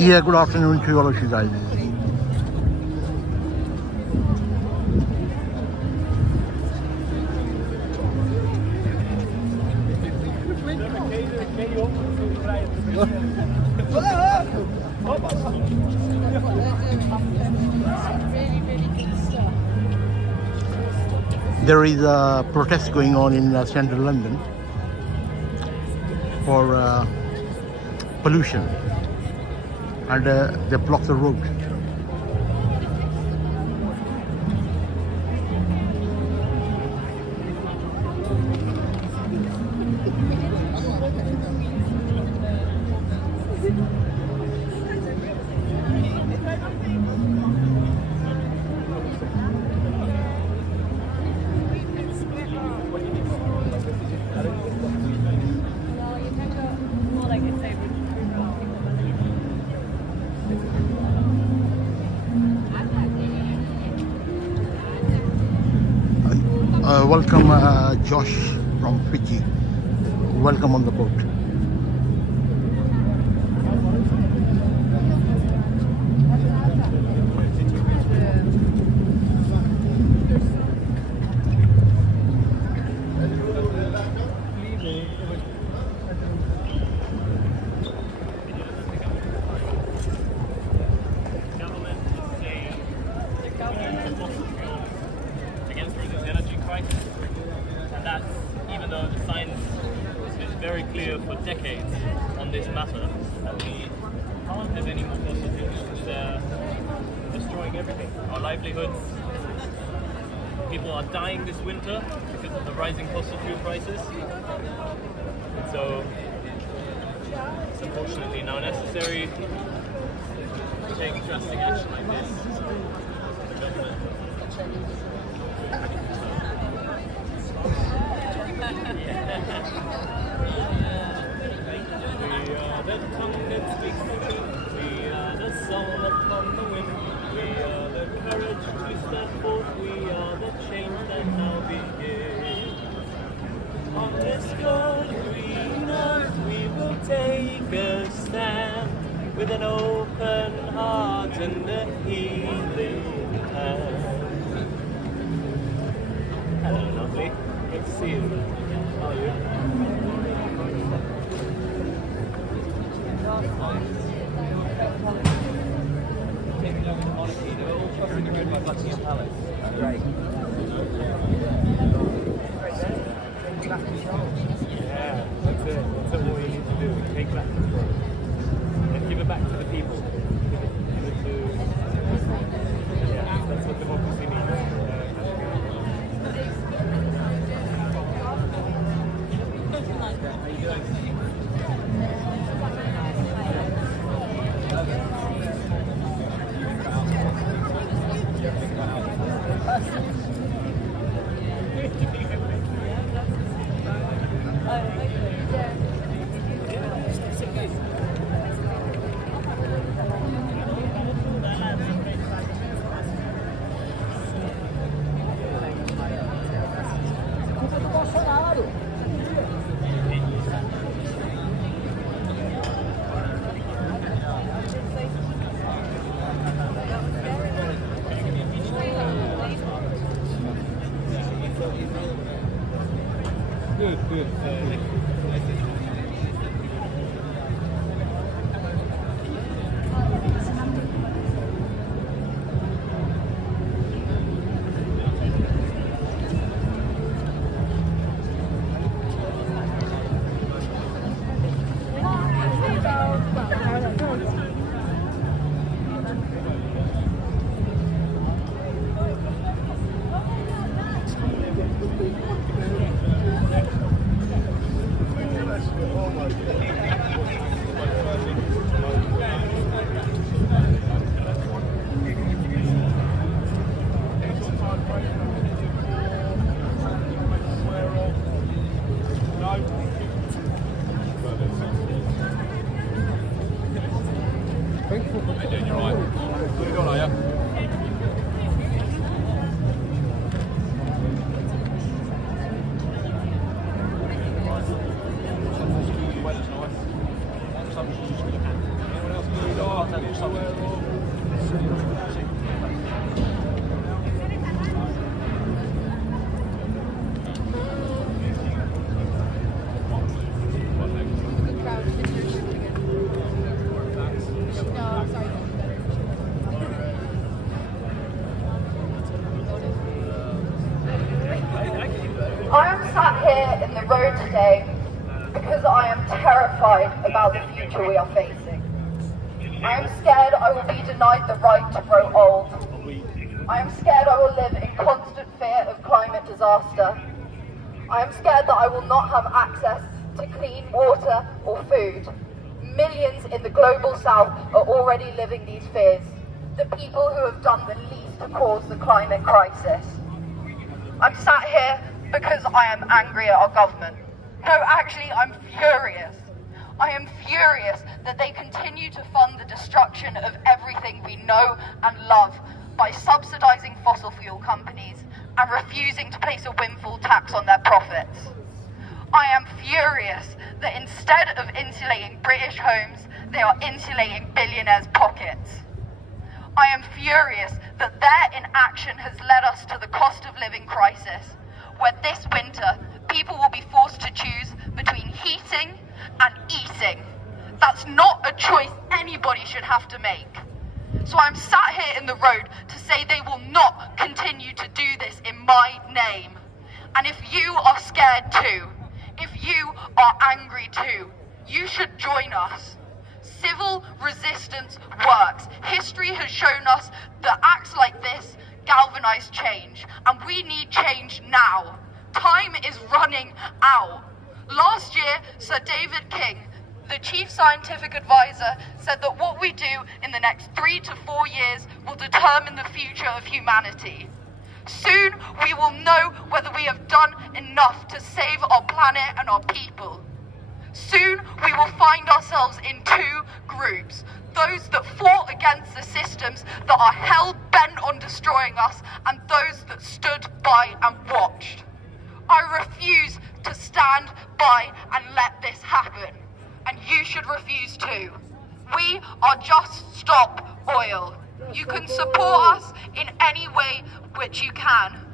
Yeah, good afternoon to all of you guys. There is a protest going on in central London for pollution, and they block the road. Welcome Josh from Fiji. Welcome on the boat. For decades on this matter that we can't have any more fossil fuels. They're destroying everything. Our livelihoods. People are dying this winter because of the rising fossil fuel prices. And so it's unfortunately now necessary to take drastic action like this. The government. We are the tongue that speaks the truth. We are the song upon the wind. We are the courage to step forth. We are the change that now begins. On this cold green earth we will take a stand with an open heart and a healing hand. Hello, lovely. Good to see you. How are you? Taking over the monarchy, they're all trusting the good by Buckingham Palace. Right. Yeah, that's it. That's what you need to do. Take back control. And give it back to the people. Give it to... Yeah, that's what democracy means. How are you doing? Good. road today because I am terrified about the future we are facing. I am scared I will be denied the right to grow old. I am scared I will live in constant fear of climate disaster. I am scared that I will not have access to clean water or food. Millions in the global south are already living these fears, the people who have done the least to cause the climate crisis. I'm sat here because I am angry at our government. No, actually, I'm furious. I am furious that they continue to fund the destruction of everything we know and love by subsidising fossil fuel companies and refusing to place a windfall tax on their profits. I am furious that instead of insulating British homes, they are insulating billionaires' pockets. I am furious that their inaction has led us to the cost of living crisis, where this winter people will be forced to choose between heating and eating. That's not a choice anybody should have to make. So I'm sat here in the road to say they will not continue to do this in my name. And if you are scared too, if you are angry too, you should join us. Civil resistance works. History has shown us that acts like this galvanize change, and we need change now. Time is running out. Last year, Sir David King, the chief scientific advisor, said that what we do in the next 3 to 4 years will determine the future of humanity. Soon we will know whether we have done enough to save our planet and our people. Soon we will find ourselves in two groups: those that fought against the systems that are hell-bent on destroying us, and those that stood by and watched. I refuse to stand by and let this happen, and you should refuse too. We are Just Stop Oil. You can support us in any way which you can.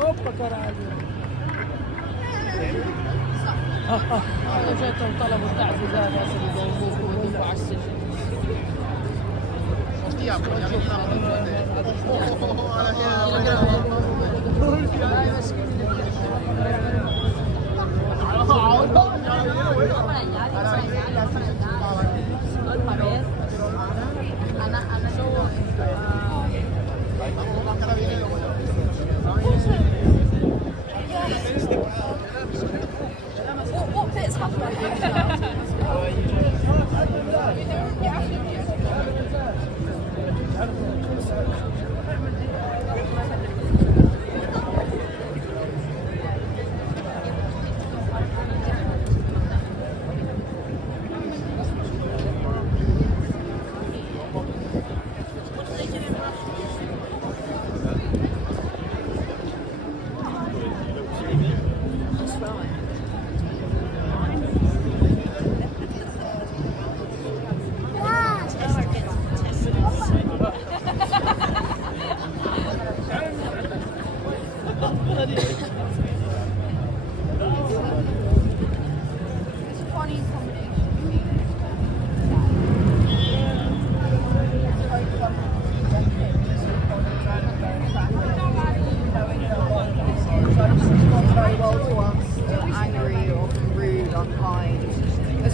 Opa, caralho! أنا جاتهم طلبوا التعزيزات هسه بدهم على السجن. What bits have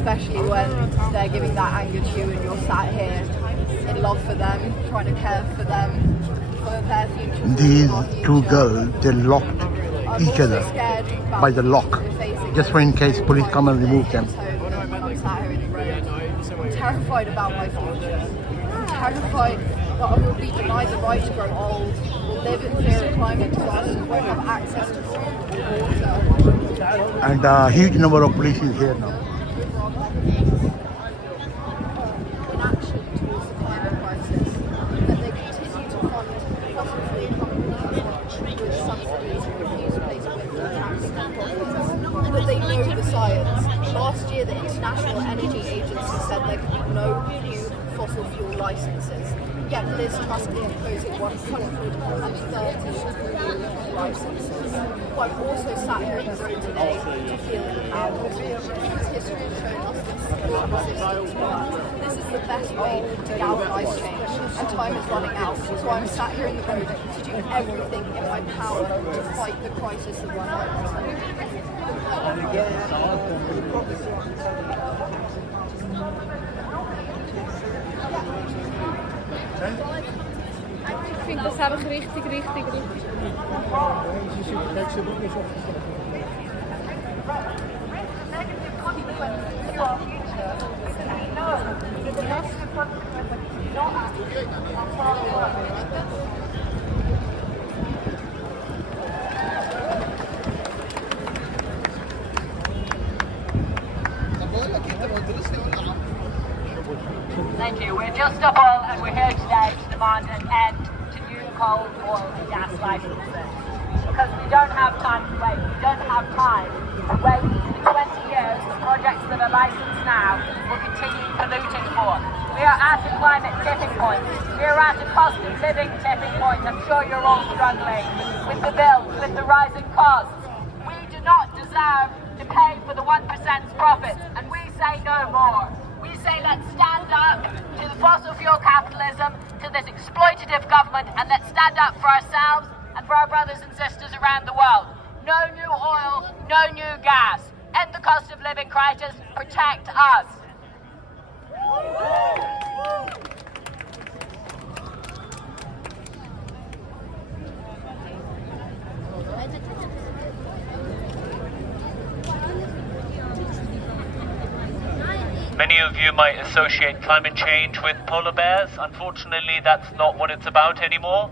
especially when they're giving that anger to you and you're sat here in love for them, trying to care for them, for their future. These two girls, they locked each other by the lock, just for in case police come and remove them. I'm sat here in the road. I'm terrified about my future. I'm terrified that I will be denied the right to grow old, will live in fear of climate disaster, won't have access to food and water. And a huge number of police is here now. Inaction towards the climate crisis, that they continue to fund fossil fuel companies with subsidies and refuse to place windfall tax on their profits. But they know the science. Last year, the International Energy Agency said there could be no new fossil fossil fuel licences, yet Liz Truss is proposing 130 licences. Well, I'm also sat here in the room today to feel empowered. Because history has shown us that civil resistance works. This is the best way to galvanise change, and time is running out. So I'm sat here in the room to do everything in my power to fight the crisis of one moment. Ik vind dat zou richtig. Thank you. We're Just Up Oil and we're here today to demand an end to new coal, oil and gas licenses. Because we don't have time to wait. We don't have time to wait for 20 years for projects that are licensed now will continue polluting for. We are at a climate tipping point. We are at a cost of living tipping point. I'm sure you're all struggling with the bills, with the rising costs. We do not deserve to pay for the 1%'s profits, and we say no more. We say let's stand up to the fossil fuel capitalism, to this exploitative government, and let's stand up for ourselves and for our brothers and sisters around the world. No new oil, no new gas. End the cost of living crisis, protect us. Many of you might associate climate change with polar bears. Unfortunately, that's not what it's about anymore.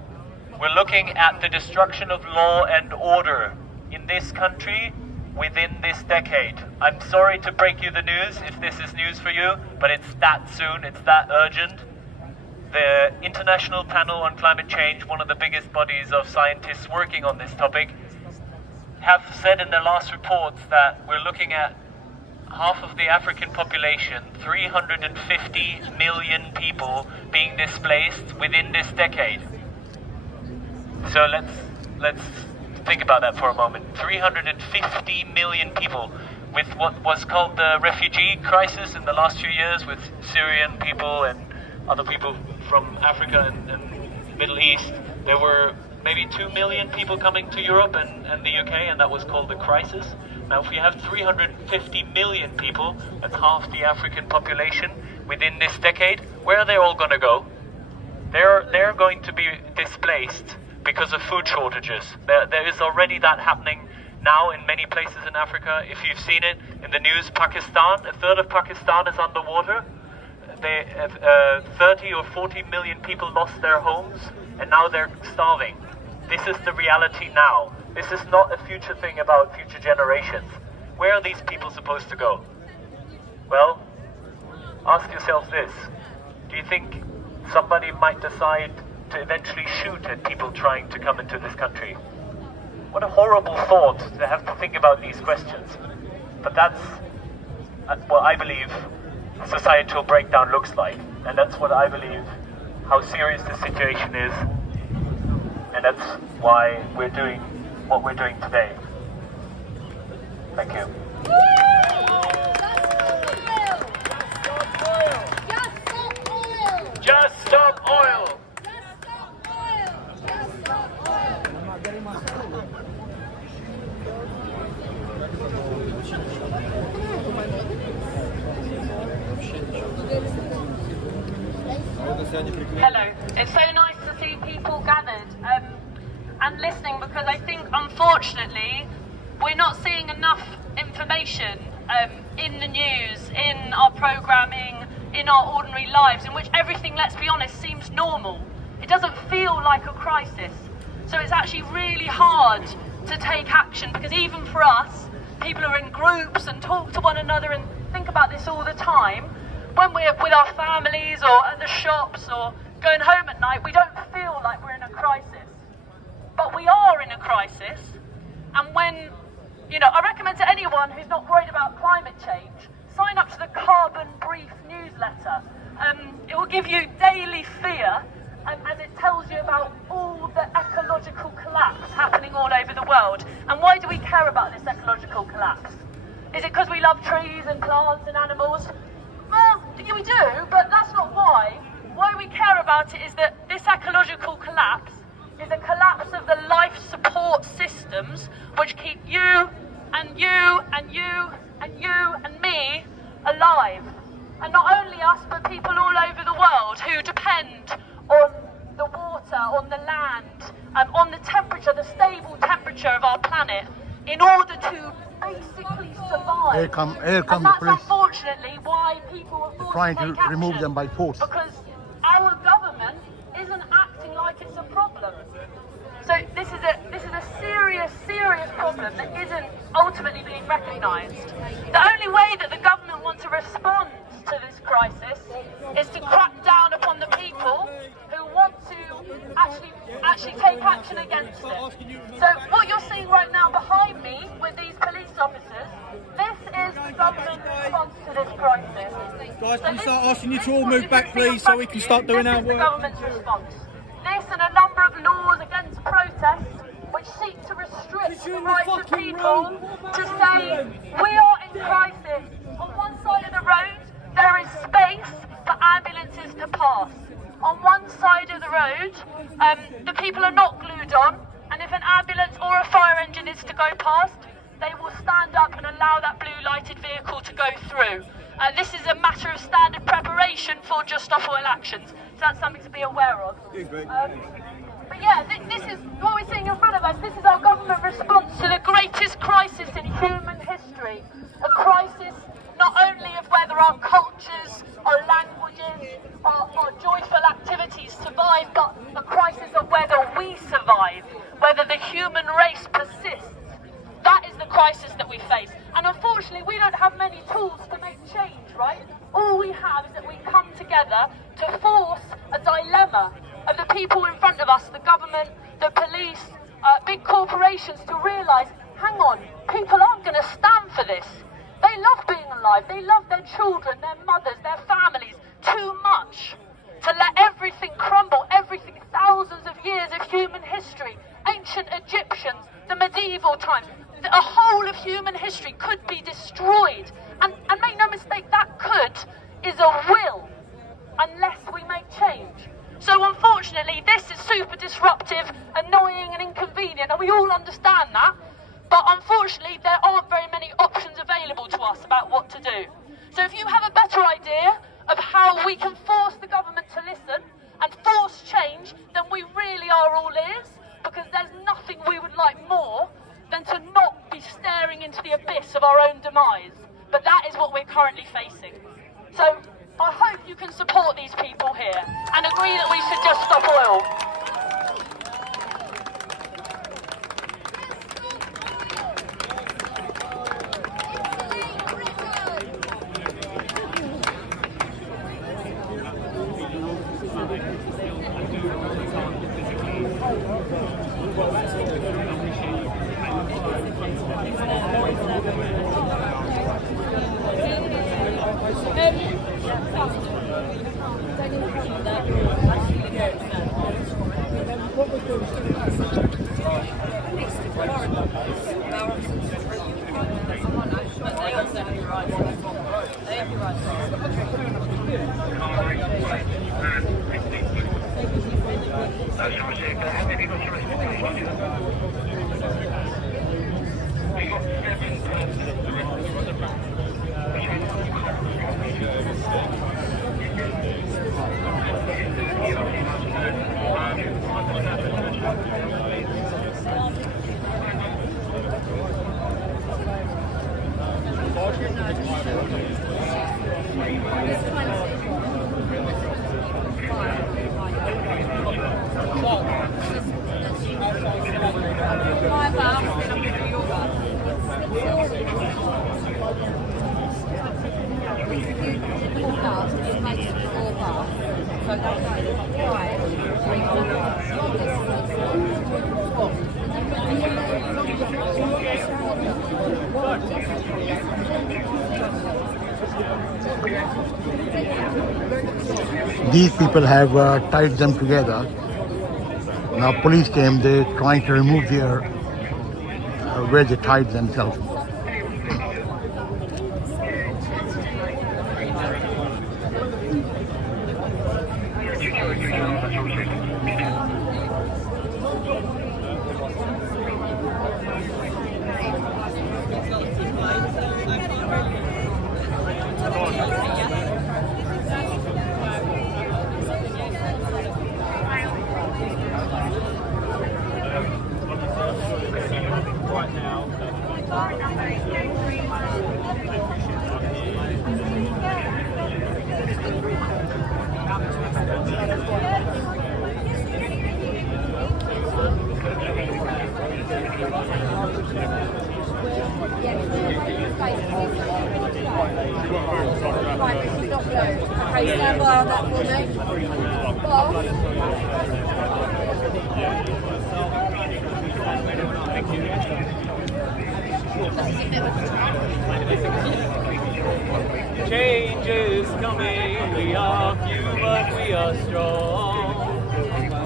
We're looking at the destruction of law and order in this country within this decade. I'm sorry to break you the news if this is news for you, but it's that soon, it's that urgent. The International Panel on Climate Change, one of the biggest bodies of scientists working on this topic, have said in their last reports that we're looking at half of the African population, 350 million people being displaced within this decade. So let's think about that for a moment. 350 million people with what was called the refugee crisis in the last few years, with Syrian people and other people from Africa and Middle East. There were maybe 2 million people coming to Europe and the UK, and that was called the crisis. Now, if we have 350 million people, that's half the African population within this decade, where are they all going to go? They're going to be displaced because of food shortages. There is already that happening now in many places in Africa. If you've seen it in the news, Pakistan, a third of Pakistan is underwater. 30 or 40 million people lost their homes, and now they're starving. This is the reality now. This is not a future thing about future generations. Where are these people supposed to go? Well, ask yourselves this. Do you think somebody might decide to eventually shoot at people trying to come into this country? What a horrible thought to have to think about these questions. But that's what I believe societal breakdown looks like. And that's what I believe how serious the situation is. And that's why we're doing what we're doing today. Thank you. Just stop oil! Hello. It's so nice to see people gathered and listening, because I think, unfortunately, we're not seeing enough information in the news, in our programming, in our ordinary lives, in which everything, let's be honest, seems normal. It doesn't feel like a crisis. So it's actually really hard to take action, because even for us, people are in groups and talk to one another and think about this all the time. When we're with our families or at the shops or going home at night, we don't feel like we're in a crisis. But we are in a crisis. And when, I recommend to anyone who's not worried about climate change, sign up to the Carbon Brief newsletter. It will give you daily fear, and it tells you about all the ecological collapse happening all over the world. And why do we care about this ecological collapse? Is it because we love trees and plants and animals? Well, yeah, we do, but that's not why. Why we care about it is that this ecological collapse is a collapse of the life support systems which keep you and you and you and you and me alive. And not only us, but people all over the world who depend on the water, on the land, on the temperature, the stable temperature of our planet, in order to basically survive. Here come and the that's police. Unfortunately why people are forced Trying to to take remove action, them by force. because our government isn't acting like it's a problem. So this is a serious problem that isn't ultimately being recognised. The only way that the government wants to respond to this crisis is to crack down upon the people who want to actually take action against it. So what you're seeing right now behind me with these police officers, this is the government's response to this crisis. Guys, can we start asking you to all move back, please, so we can start doing our This is the work? government's response. This and a number of laws against protests which seek to restrict the rights of people to say, we are in crisis. On one side of the road, there is space for ambulances to pass. On one side of the road, the people are not glued on, and if an ambulance or a fire engine is to go past, they will stand up and allow that blue lighted vehicle to go through. This is a matter of standard preparation for Just Stop Oil actions, so that's something to be aware of. But yeah, this is what we're seeing in front of us. This is our government response to the greatest crisis in human history. A crisis not only of whether our cultures, our languages, our joyful activities survive, but a crisis of whether we survive, whether the human race persists. That is the crisis that we face. And unfortunately, we don't have many tools to make change, right? All we have is that we come together to force a dilemma of the people in front of us, the government, the police, big corporations, to realise, hang on, people aren't going to stand for this. They love being alive. They love their children, their mothers, their families too much to let everything crumble, everything, thousands of years of human history, ancient Egyptians, the medieval times, a whole of human history could be destroyed. And make no mistake, that could is a will, unless we make change. So unfortunately, this is super disruptive, annoying and inconvenient, and we all understand that. But unfortunately, there aren't very many options available to us about what to do. So if you have a better idea of how we can force the government to listen and force change, then we really are all ears, because there's nothing we would like more than to not be staring into the abyss of our own demise. But that is what we're currently facing. So I hope you can support these people here and agree that we should just stop oil. These people have tied them together. Now police came, they're trying to remove their where they tied themselves. Change is coming, we are few but we are strong.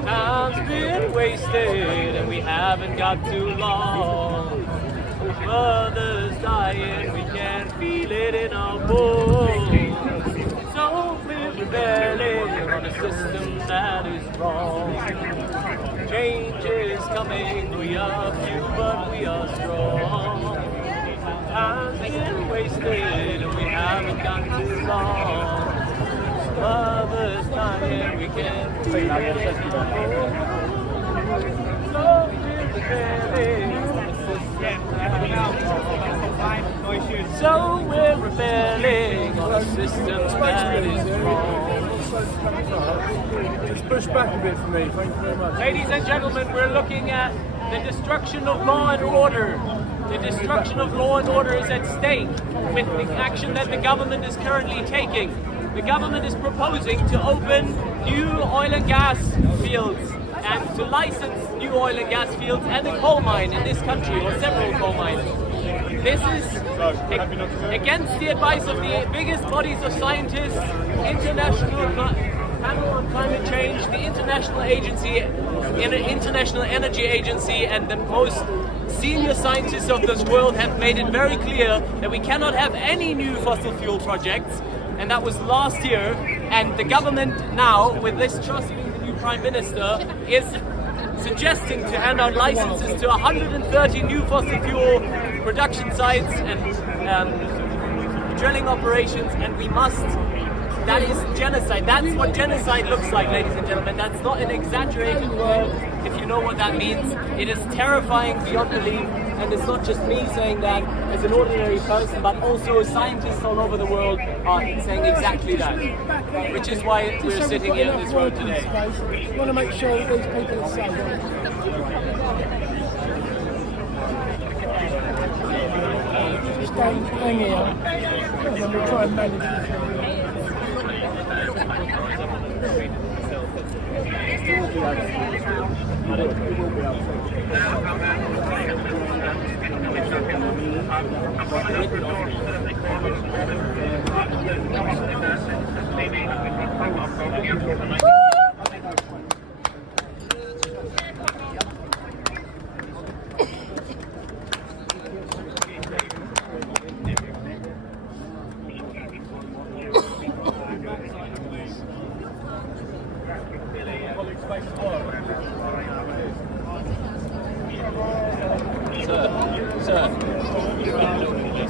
Time's been wasted and we haven't got too long. Brothers dying, we can feel it in our bones. So we're rebelling on a system that is wrong. Change is coming, we are few but we are strong. Time's been wasted and we haven't got too long. Brothers dying, we can feel it in our bones. So we're rebelling on a system that is wrong. So we're rebelling on a system that is wrong. Just push back a bit for me, thank you very much. Ladies and gentlemen, we're looking at the destruction of law and order. The destruction of law and order is at stake with the action that the government is currently taking. The government is proposing to open new oil and gas fields and to license new oil and gas fields and a coal mine in this country, or several coal mines. This is against the advice of the biggest bodies of scientists, International Panel on Climate Change, the International Energy Agency, and the most senior scientists of this world have made it very clear that we cannot have any new fossil fuel projects, and that was last year. And the government now, with this Truss being the new Prime Minister, is suggesting to hand out licenses to 130 new fossil fuel production sites and drilling operations, and we must. That is genocide. That's what genocide looks like, ladies and gentlemen. That's not an exaggerated word, if you know what that means. It is terrifying beyond belief, and it's not just me saying that as an ordinary person, but also scientists all over the world are saying exactly that. Which is why we're sitting here on this road today. I want to make sure that these people are safe. Just don't hang here, and then we'll try and manage this.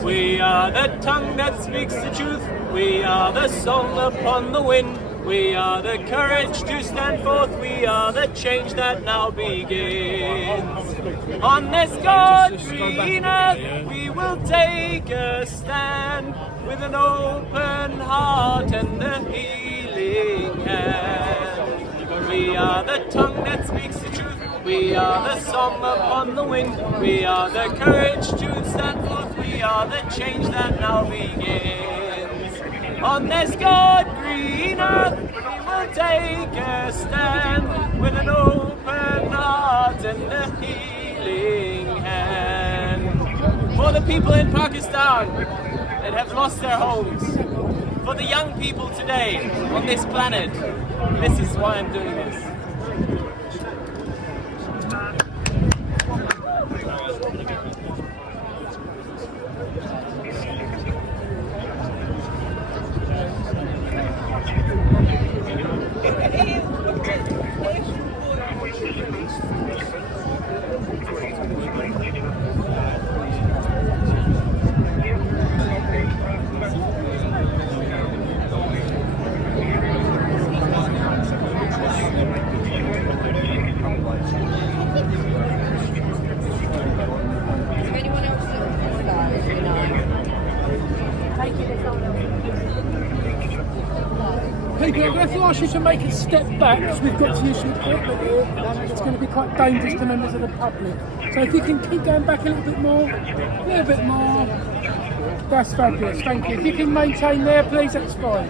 We are the tongue that speaks the truth. We are the song upon the wind. We are the courage to stand forth. We are the change that now begins. On this God-green earth, we will take a stand with an open heart and a healing hand. We are the tongue that speaks the truth. We are the song upon the wind. We are the courage to stand forth. We are the change that now begins. On this God-green earth, we will take a stand with an open heart and a healing hand. For the people in Pakistan, that have lost their homes. For the young people today on this planet, this is why I'm doing this. People, I'm going to ask you to make a step back because we've got to use some equipment here. It's going to be quite dangerous to members of the public. So if you can keep going back a little bit more. That's fabulous, thank you. If you can maintain there, please, that's fine.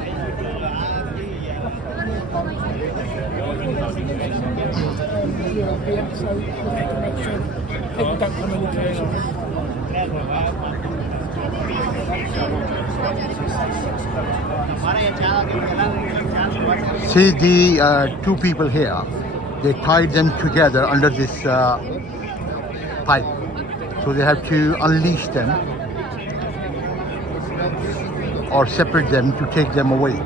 European, so we have to make sure that people don't come any closer. See the two people here, they tied them together under this pipe. So they have to unleash them or separate them to take them away.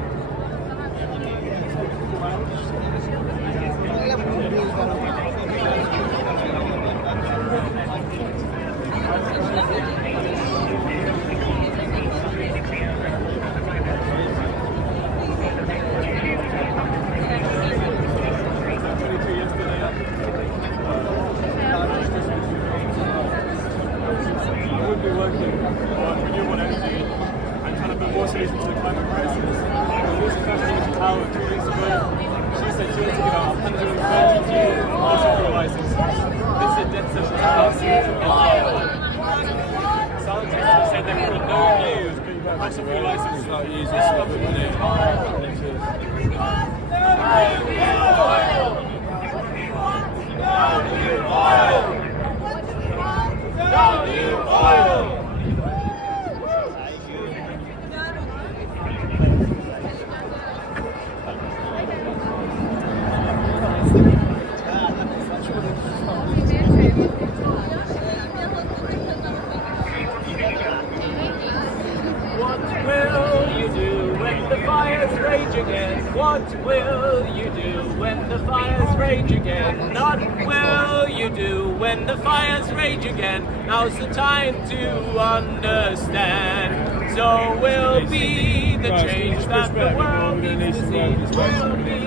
What will you do when the fires rage again? Not will you do when the fires rage again? Now's the time to understand. So we'll be the change that the world needs to see. We'll be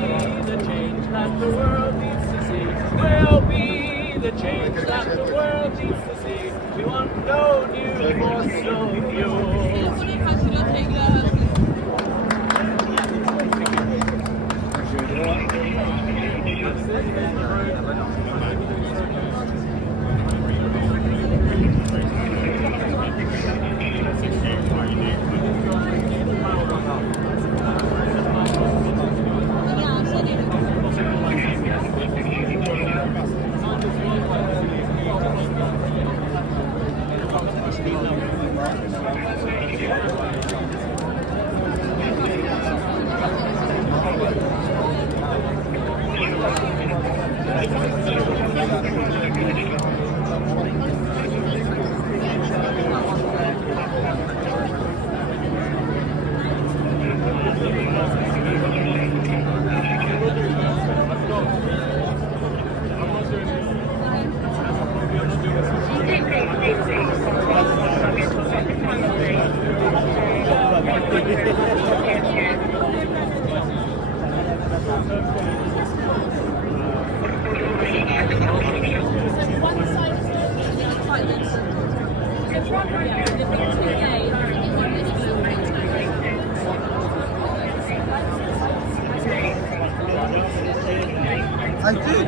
the change that the world needs to see. We'll be the change that the world needs to see. We want no new fossil fuels. I did.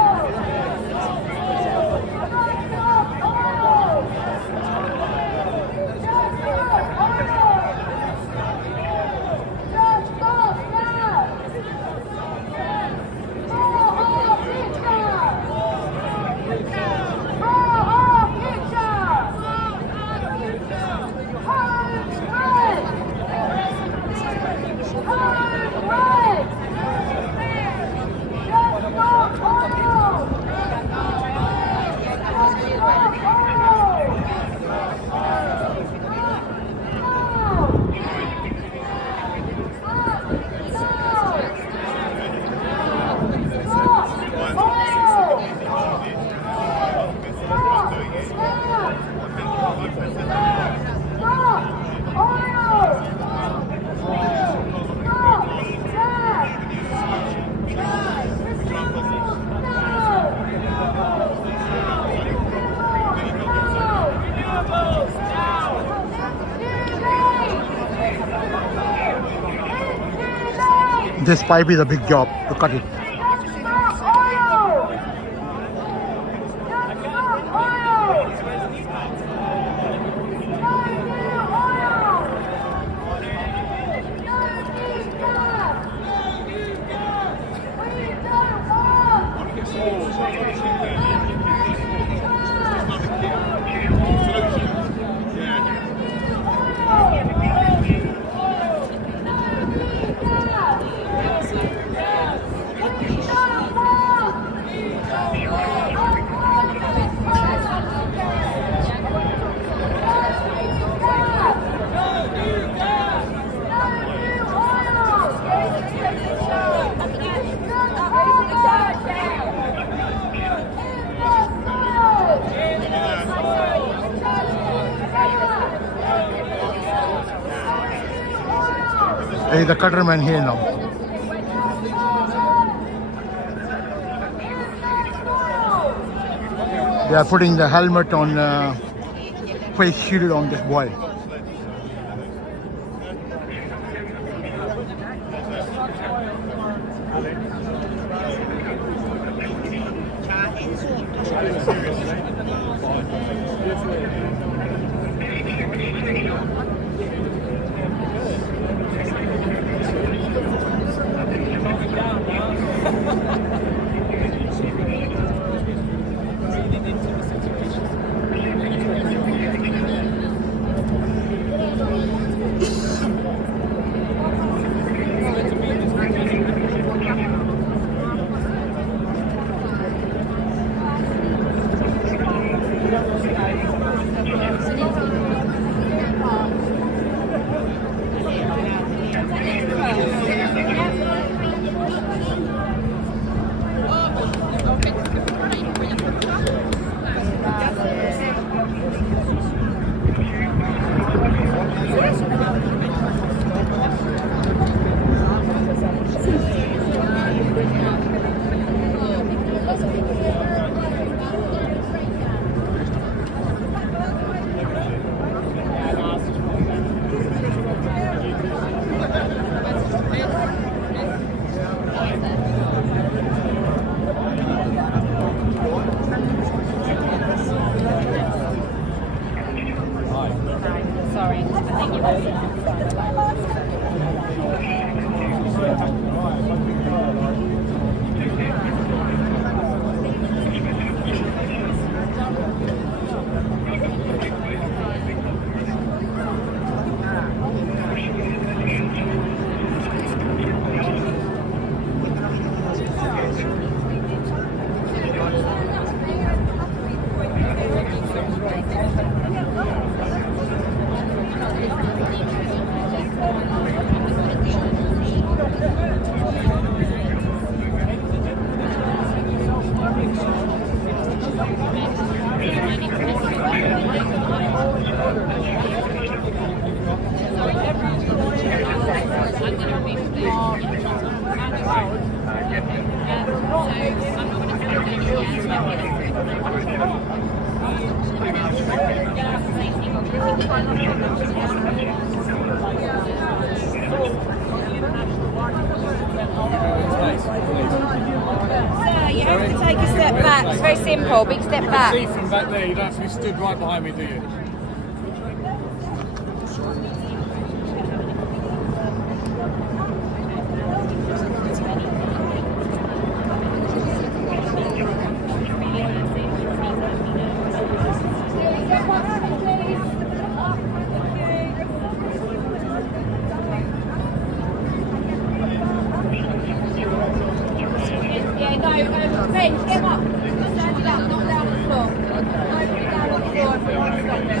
this pipe is a big job to cut it. There is a cutter man here now. They are putting the helmet on, face shield on this boy. You have to take a step back. It's very simple. Big step back. See from back there, you don't have to be stood right behind me, do you? Ben, get up. Stand it up, not down on the floor. Down on the floor if you want to stop it.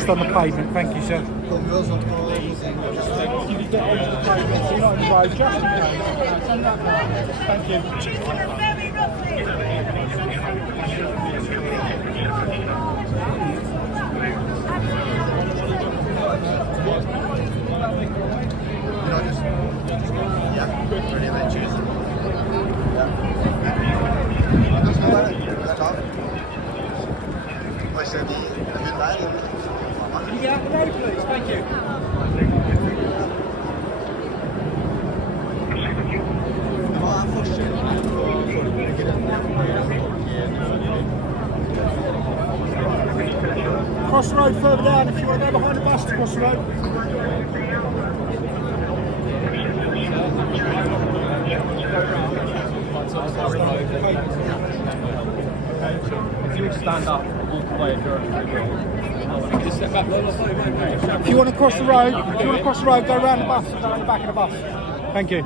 just on the pavement. Thank you, sir. Can you get onto the pavement so you're not on the road? Just in case. Thank you. Can you get out the road, please? Thank you. Cross the road further down if you want to go behind the bus to cross the road. If you would stand up, walk away just step back. If you want to cross the road, go around the bus, go around the back of the bus. Thank you.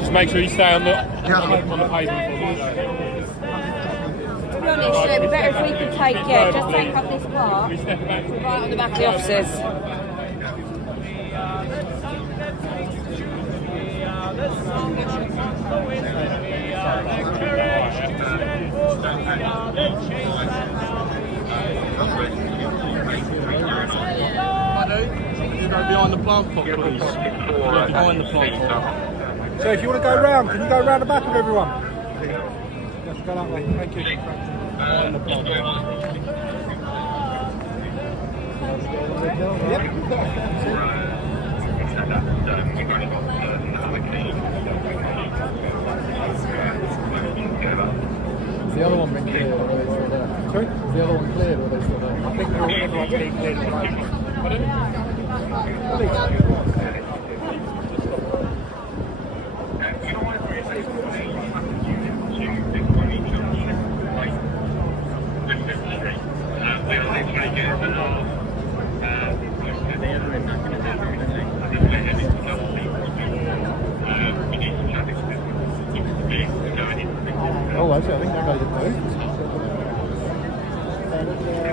Just make sure you stay on the pavement. To be honest, it'd be better if we could take up this part, right on the back of the offices. Behind the plant pot, please. Behind the plant pot. So if you want to go round, can you go round the back of everyone? Let's go that way. Thank you. Yep. Is the other one been cleared or are they still there? Sorry? Is the other one cleared or are they still there? I think everyone's being cleared at the moment. Oh, actually, I think they made it move.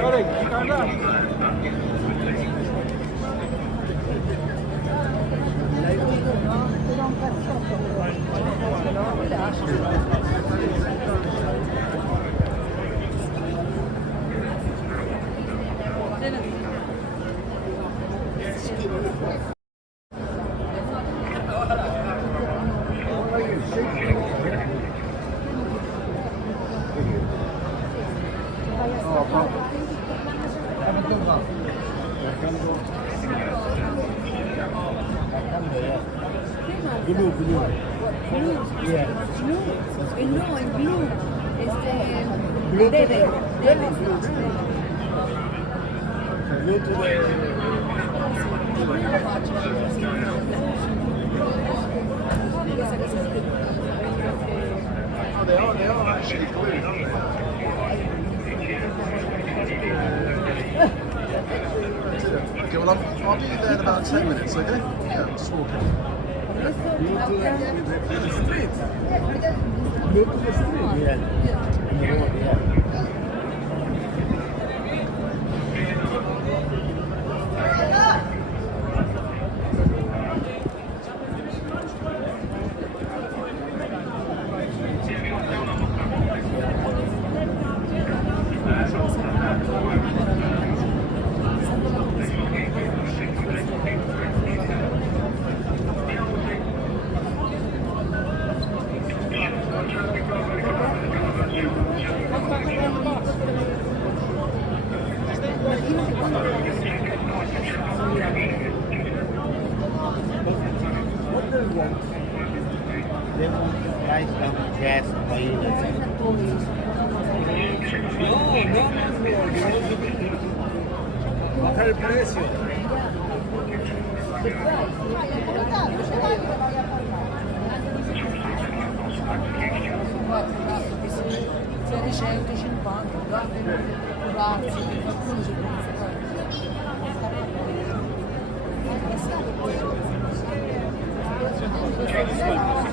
Got it. Keep going round. Blue. Yeah. Blue. No, en blue. Debe. Blue to they are actually blue, aren't they? Okay, well I'll be there in about 10 minutes, okay? Yeah, I'm just walking. Yeah. Bajar el precio. Grazie.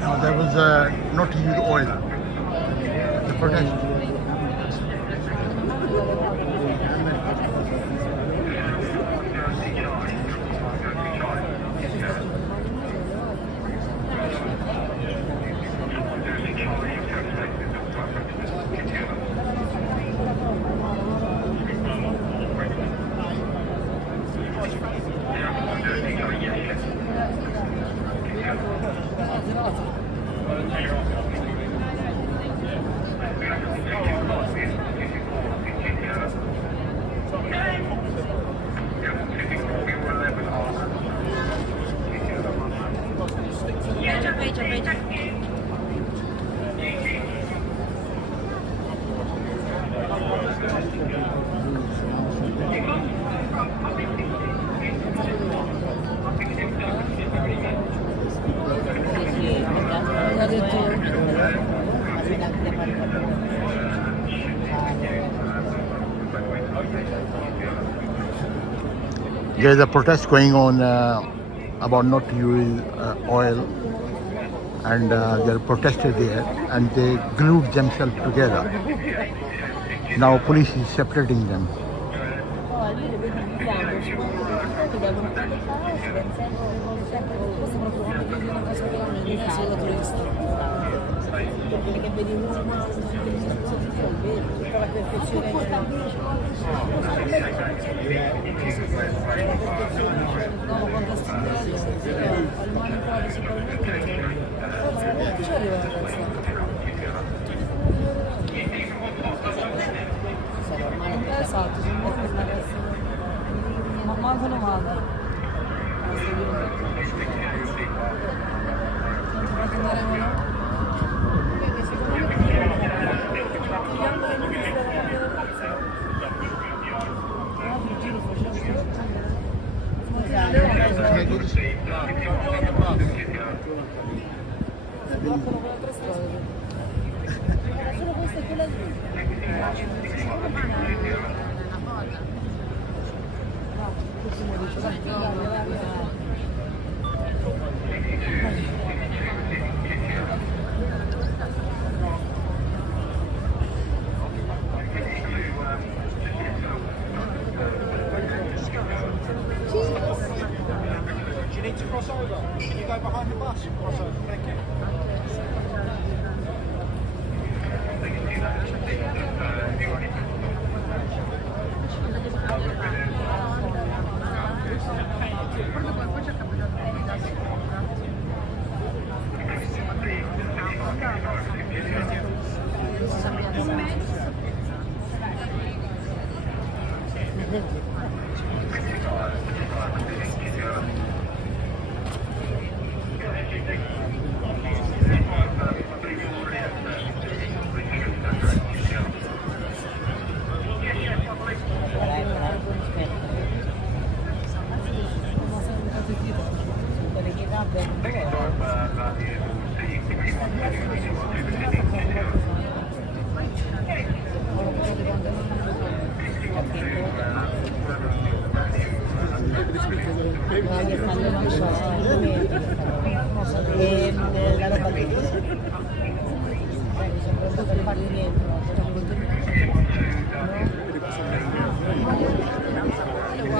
Now there was not to use oil. The protest. There's a protest going on about not to use oil, and they're protested there, and they glued themselves together. Now police is separating them.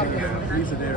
These are there.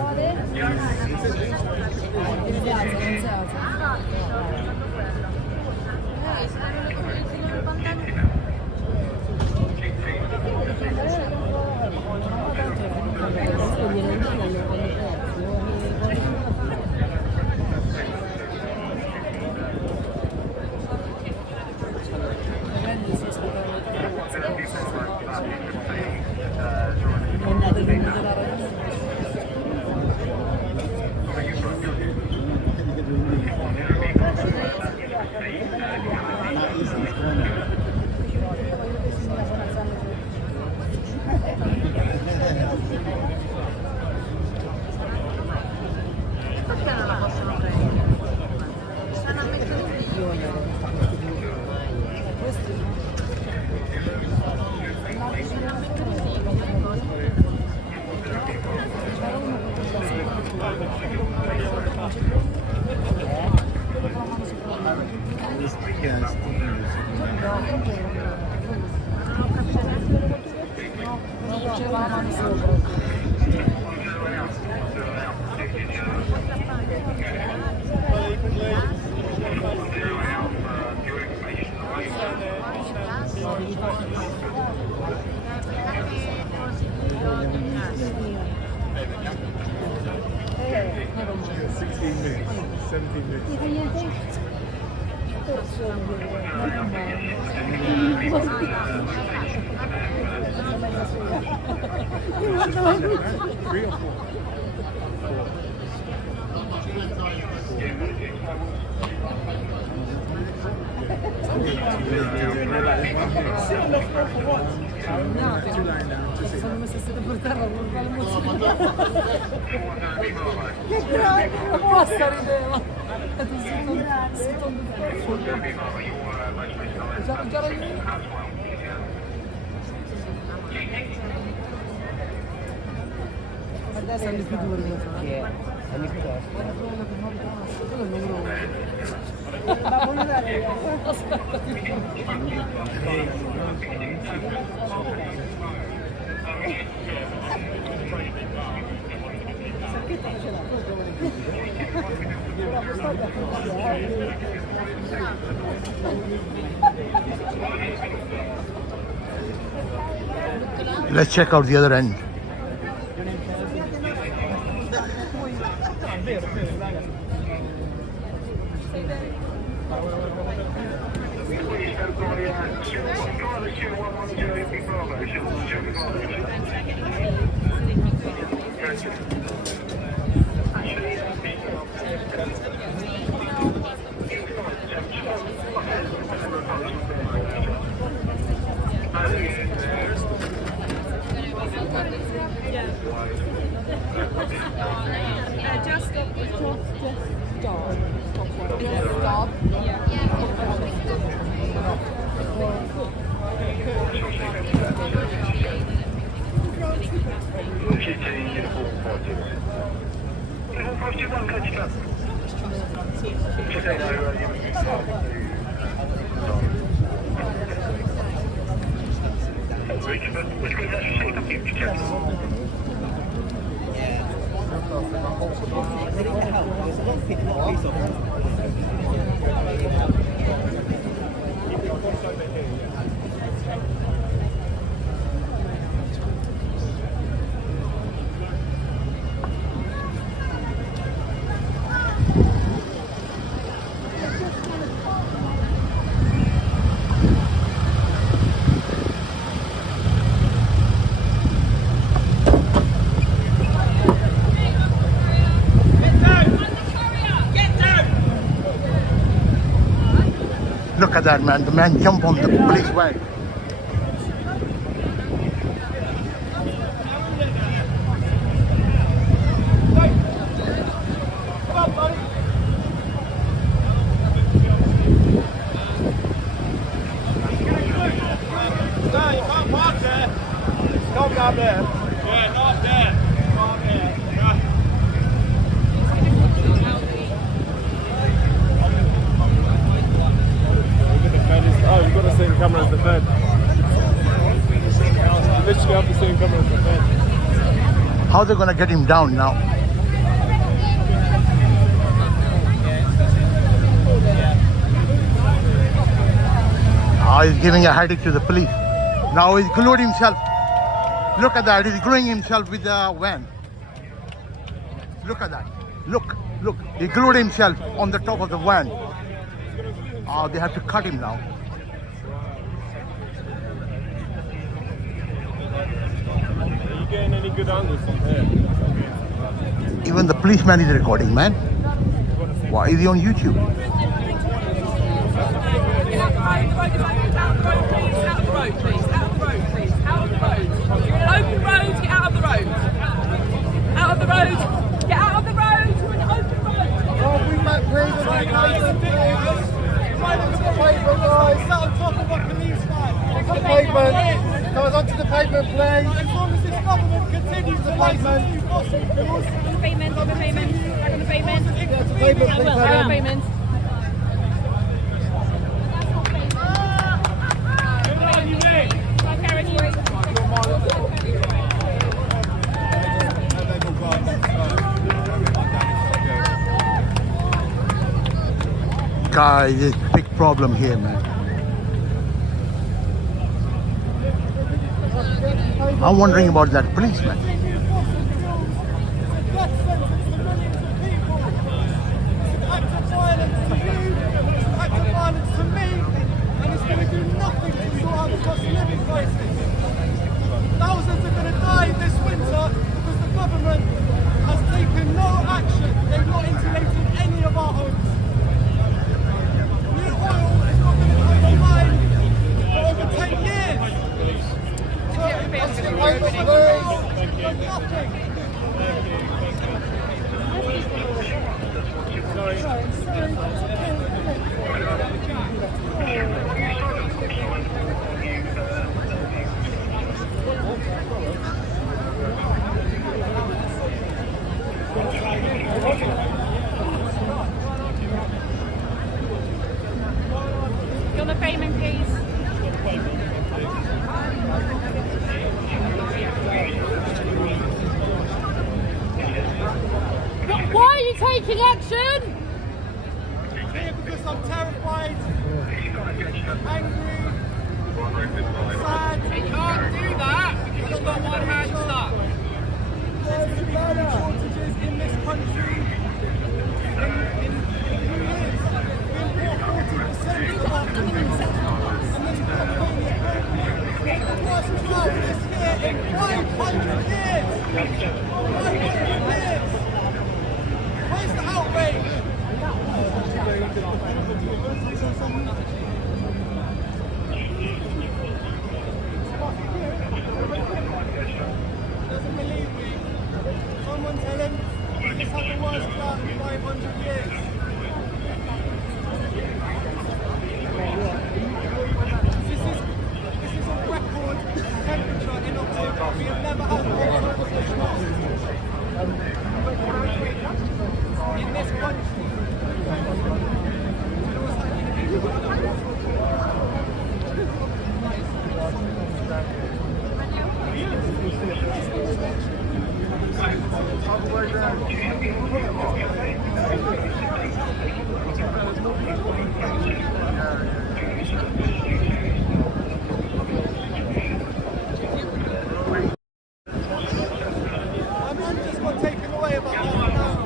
Let's check out the other end. Look at that man, the man jumped on the police wagon. Camera as the Fed. You literally have the same camera as the Fed. How they gonna get him down now? Oh, he's giving a headache to the police. Now he's glued himself. Look at that, he's gluing himself with the van. Look at that. Look. He glued himself on the top of the van. Oh, they have to cut him now. Are you getting any good angles from here? Even the policeman is recording, man. Why is he on YouTube? Onto the pavement, please. As long as this government continues to pavement. Payment, on the payment, back on the payment. Pavement, please. Payment. Guys, there's a big problem here, man. I'm wondering about that policeman. Thousands are going to die this winter because the government has taken no action. They've not insulated any of our homes. New oil is not going to come online for over 10 years. So that's the way of the world. Nothing. On the payment, please. Why are you taking action? Because I'm terrified, angry, sad. You can't do that. You've got one hand stuck. There's been shortages in this country. In 2 years, we import 40% of our food. And then the worst drought this year in 500 years. 500 years. Where's the outrage? Doesn't believe me. Someone tell him he's had the worst drought in 500 years. This is a record temperature in October. We have never had October this long. In this country. My mum just got taken away about half an hour.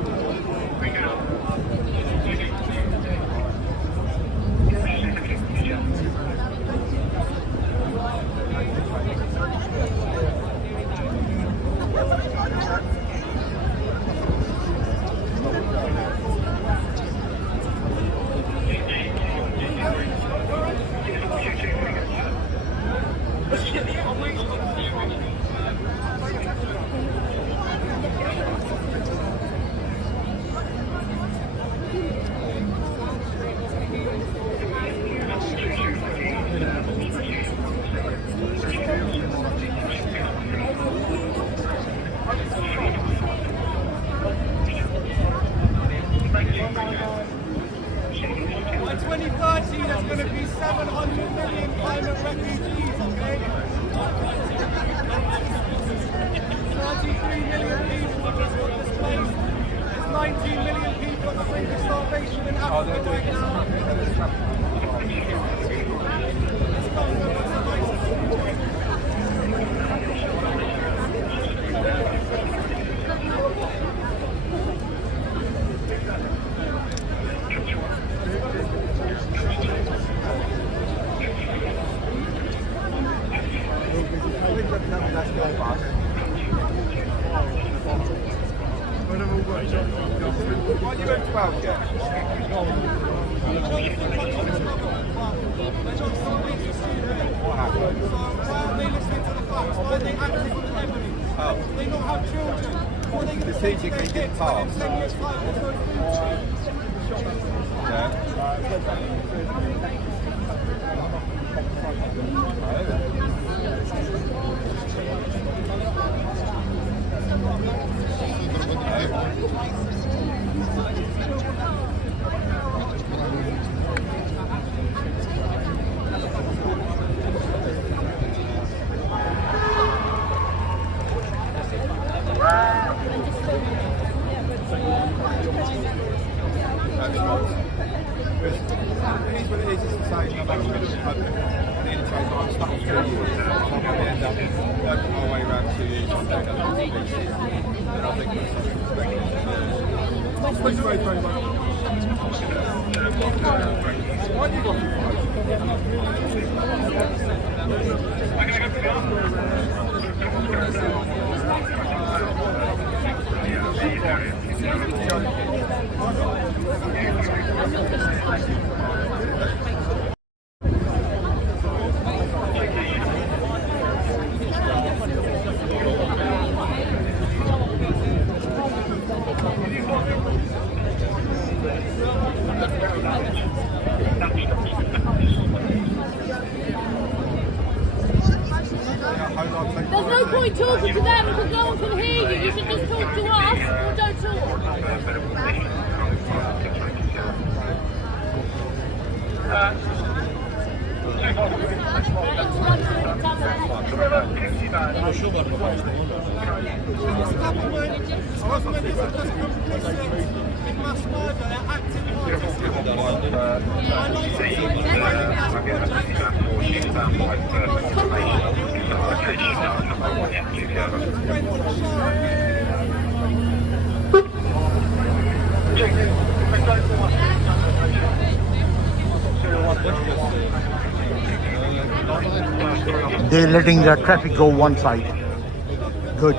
Why you went 12 yet? What happened? Why are they listening to the facts? Why are they acting with evidence? Oh. They don't have children. Why are they going to The teacher can get past. 10 years' time, there's no food. Yeah. There's no point talking to them because no one can hear you. You should just talk to us or don't They're letting the traffic go one side. Good.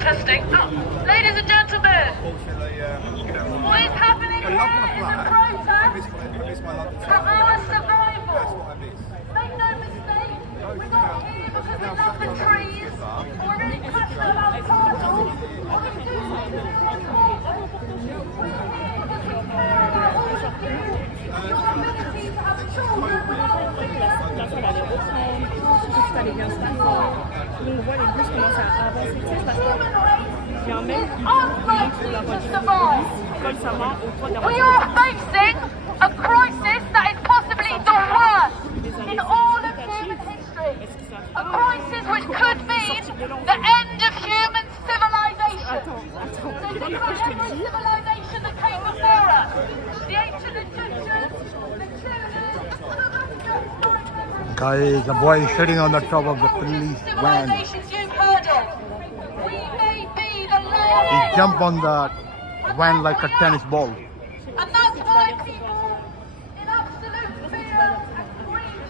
Testing. Oh, ladies and gentlemen, what is happening here is a protest for our survival. Make no mistake, we're not here because we love the trees or really passionate about the cardinals or the important. We're here because we care about all of you. Your ability to have children with our unlikely to survive. We are facing a crisis that is possibly the worst in all of human history. A crisis which could mean the end of human civilization. So think about every civilization that came before us. The ancient Egyptians, the Chinese, Guys, a boy is sitting on the top of the police van. civilizations you've heard of. We may be the last. He jumped on the van like a tennis ball. And that's why people in absolute fear and grief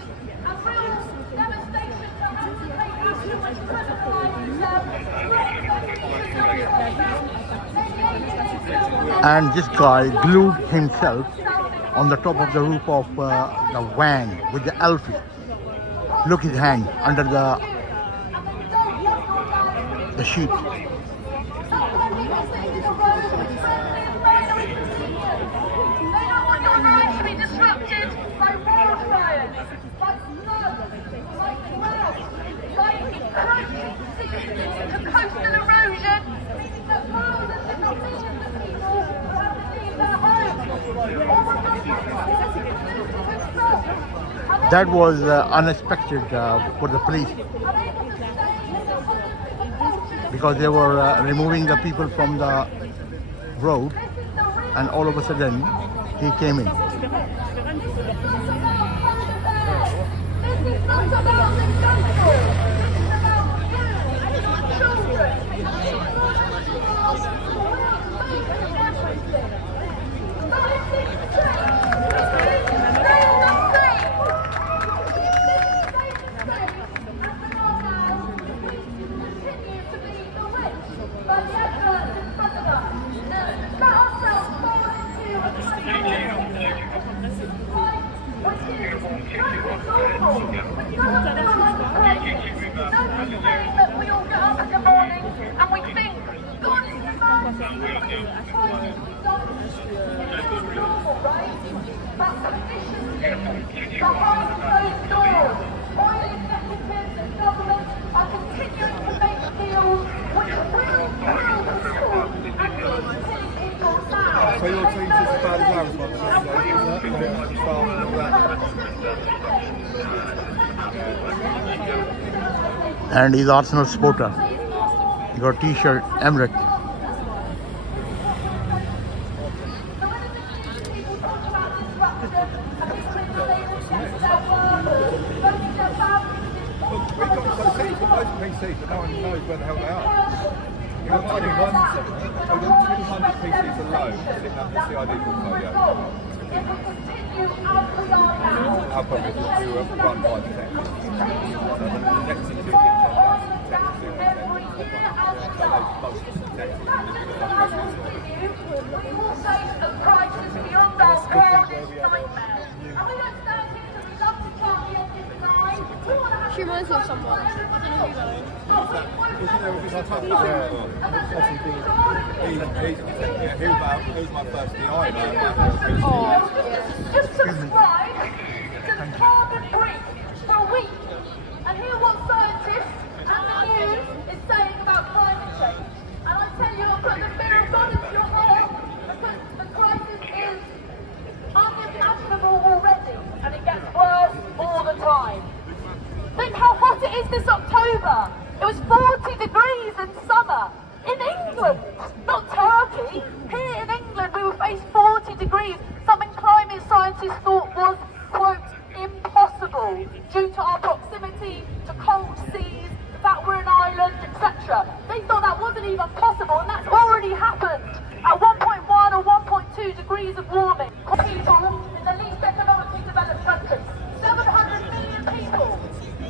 and real devastation to have to take action which criminalise themselves. And this guy glued himself on the top of the roof of the van with the Alfie. Look his hand under the sheet. Disrupted by wildfires, like flood, like drought, like encroaching coastal that was unexpected for the police because they were removing the people from the road, and all of a sudden he came in. This is not about the country. This is about you and your children. We all get up in the morning and we think, God is the normal, right? But conditions behind closed doors, oil executives and governments are continuing to make deals which will kill people and keep people down. So your team's just as bad as ours, And he's Arsenal supporter. He got T-shirt, Emirates. PCs, but no one knows where the hell they are. You've got 200 PCs alone sitting up the CID portfolio. How probably you run by the tech. She reminds me of someone. I don't know who that is. Who's my first DI? Just subscribe to the Carbon Brief for a week and hear what scientists and the news is saying about climate change. And I tell you, I'll put the fear of God into your heart because the crisis is unimaginable already and it gets worse all the time. Think how hot it is this October. It was 40 degrees in summer. In England, not Turkey. Here in England, we will face 40 degrees, something climate scientists thought was, quote, impossible due to our proximity to cold seas, the fact we're an island, etc. They thought that wasn't even possible, and that's already happened at 1.1 or 1.2 degrees of warming. People in the least economically developed countries, 700 million people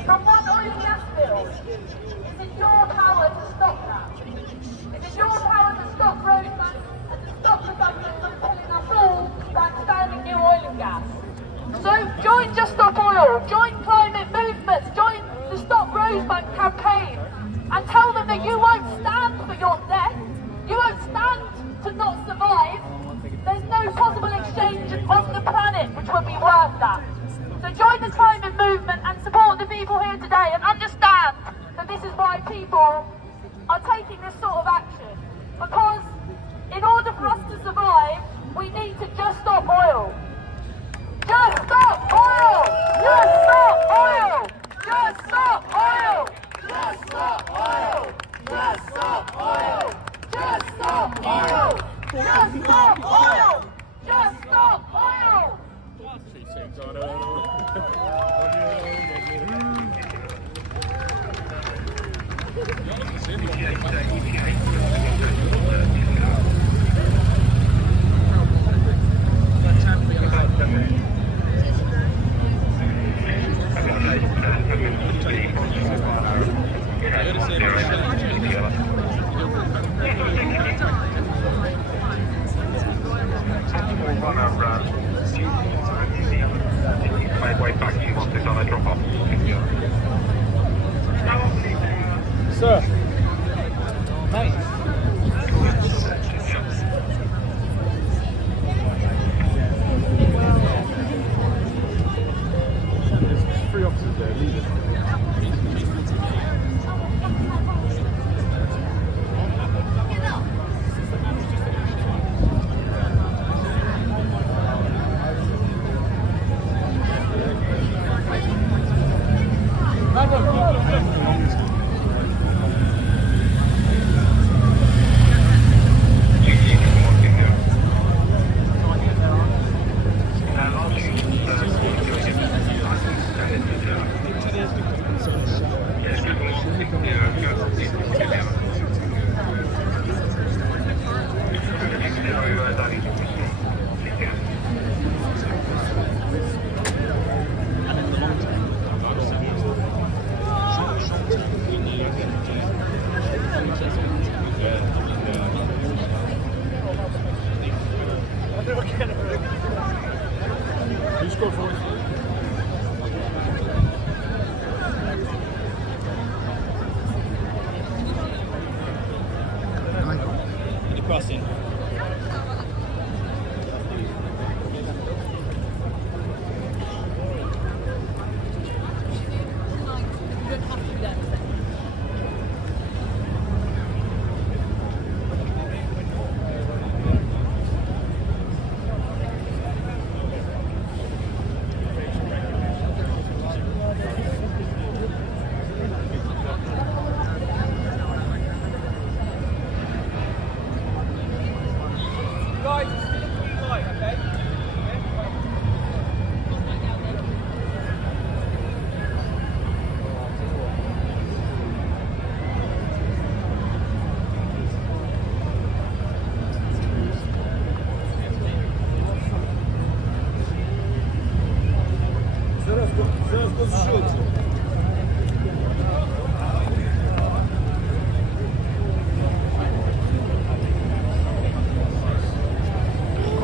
from one oil and gas field. It's in your power to stop that. It's in your power to stop Rosebank and to stop the government from pulling us all by expanding new oil and gas. So join Just Stop Oil, join climate movements, join the Stop Rosebank campaign and tell them that you won't stand for your death, you won't stand to not survive. There's no possible exchange on the planet which would be worth that. So join the climate movement and support the people here today and understand that this is why people are taking this sort of action. Because in order for us to survive, we need to just stop oil. Just stop oil! Just stop oil! Just stop oil! Just stop oil! Just stop oil! Just stop oil! Just stop oil! Just stop oil! Sir. Mate. There's 3 officers there, leaders.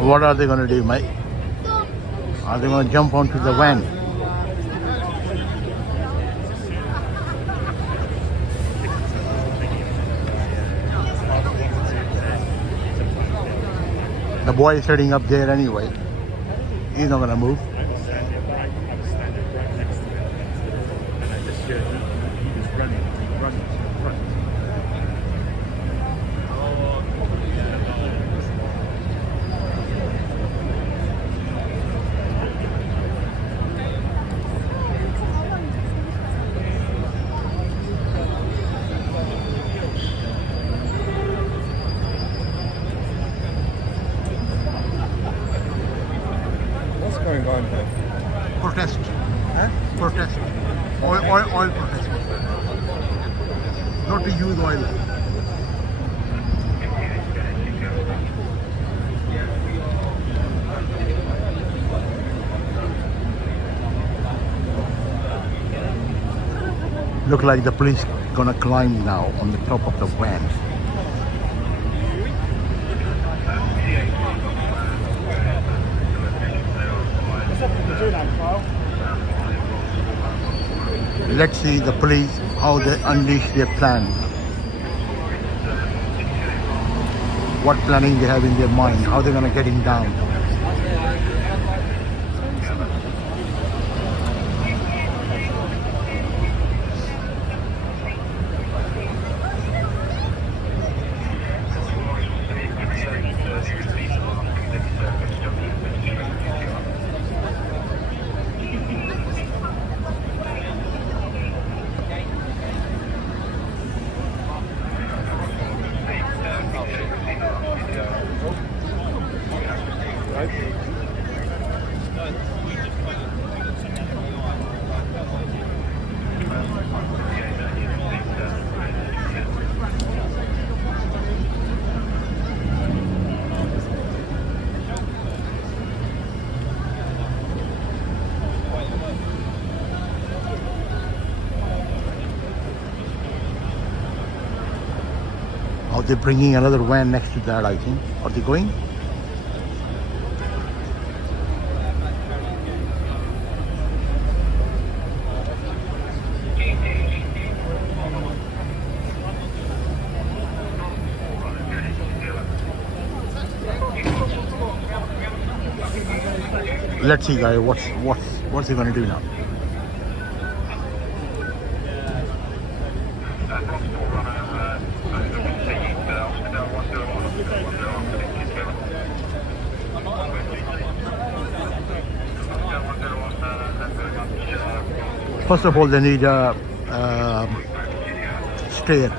What are they going to do, mate? Are they going to jump onto the van? The boy is sitting up there anyway. He's not going to move. Protest. Huh? Protest. Oil protest. Not to use oil. Look like the police gonna climb now on the top of the van. Let's see the police, how they unleash their plan. What planning they have in their mind, how they're gonna get him down. Are they bringing another van next to that, I think? Are they going? Let's see, guys. What's he gonna do now? First of all, they need a stair.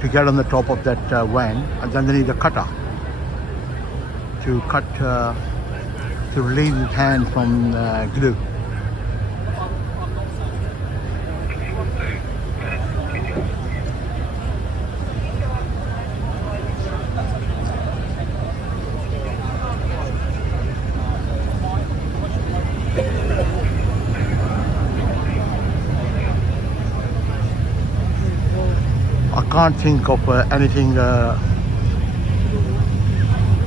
To get on the top of that van, and then they need a cutter to cut, to relieve his hand from glue. I can't think of anything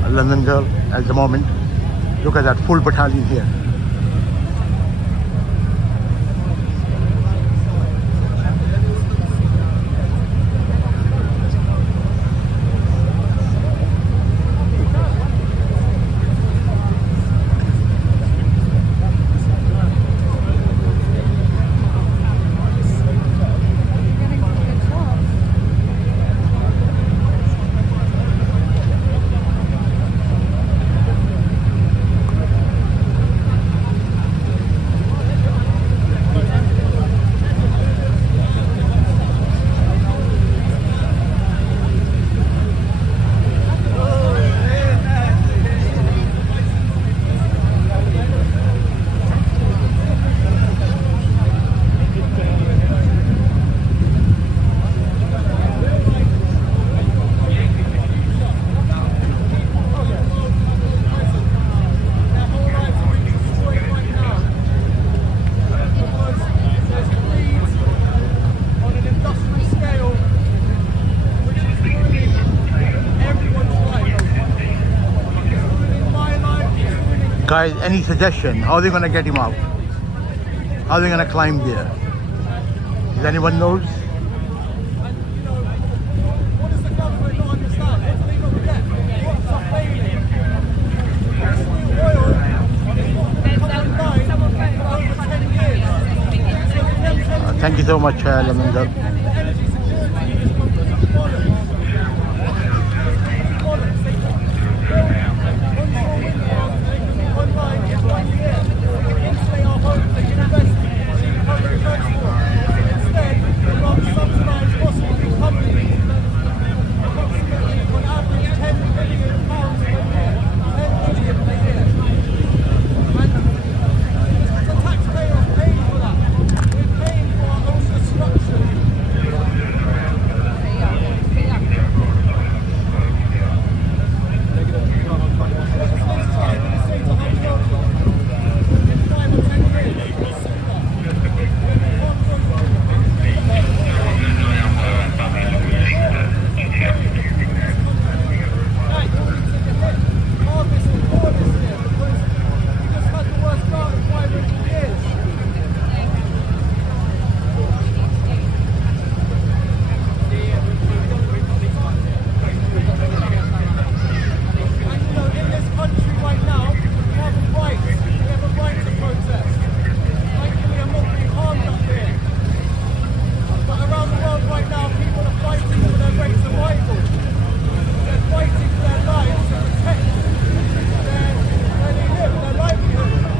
London girl at the moment. Look at that full battalion here. Guys, any suggestion? How are they going to get him out? How are they going to climb there? Does anyone knows? What does the government not understand? What do they not get? What's up failing? Oil is not coming line for over 10 years. Thank you so much, Lemon Girl. The energy security is completely bollocks. Bollocks. They can build onshore wind farms, they can be online in 1 year. They can insulate our homes, they can invest in public transport. Instead, they rather subsidise fossil fuel companies. Approximately, on average, £10 billion per year. 10 billion per year. And the taxpayers pay for that. We're paying for our own destruction.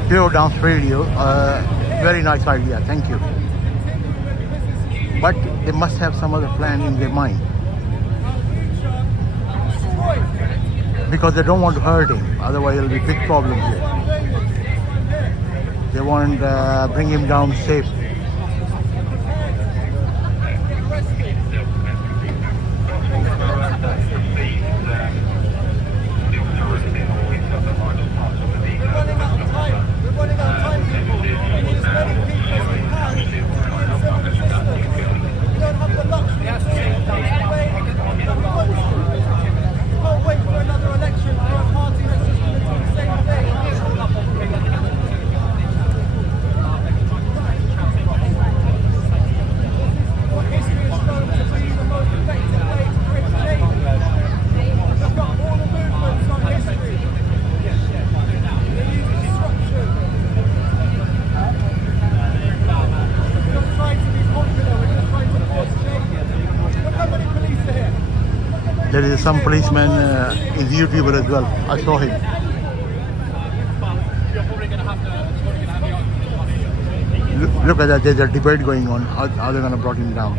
Pure Dance Radio, very nice idea, thank you. But they must have some other plan in their mind. Because they don't want to hurt him, otherwise there will be big problems here. They want to bring him down safe. There is some policeman in the YouTuber as well. I saw him. Look at that, there's a debate going on. How they're going to bring him down.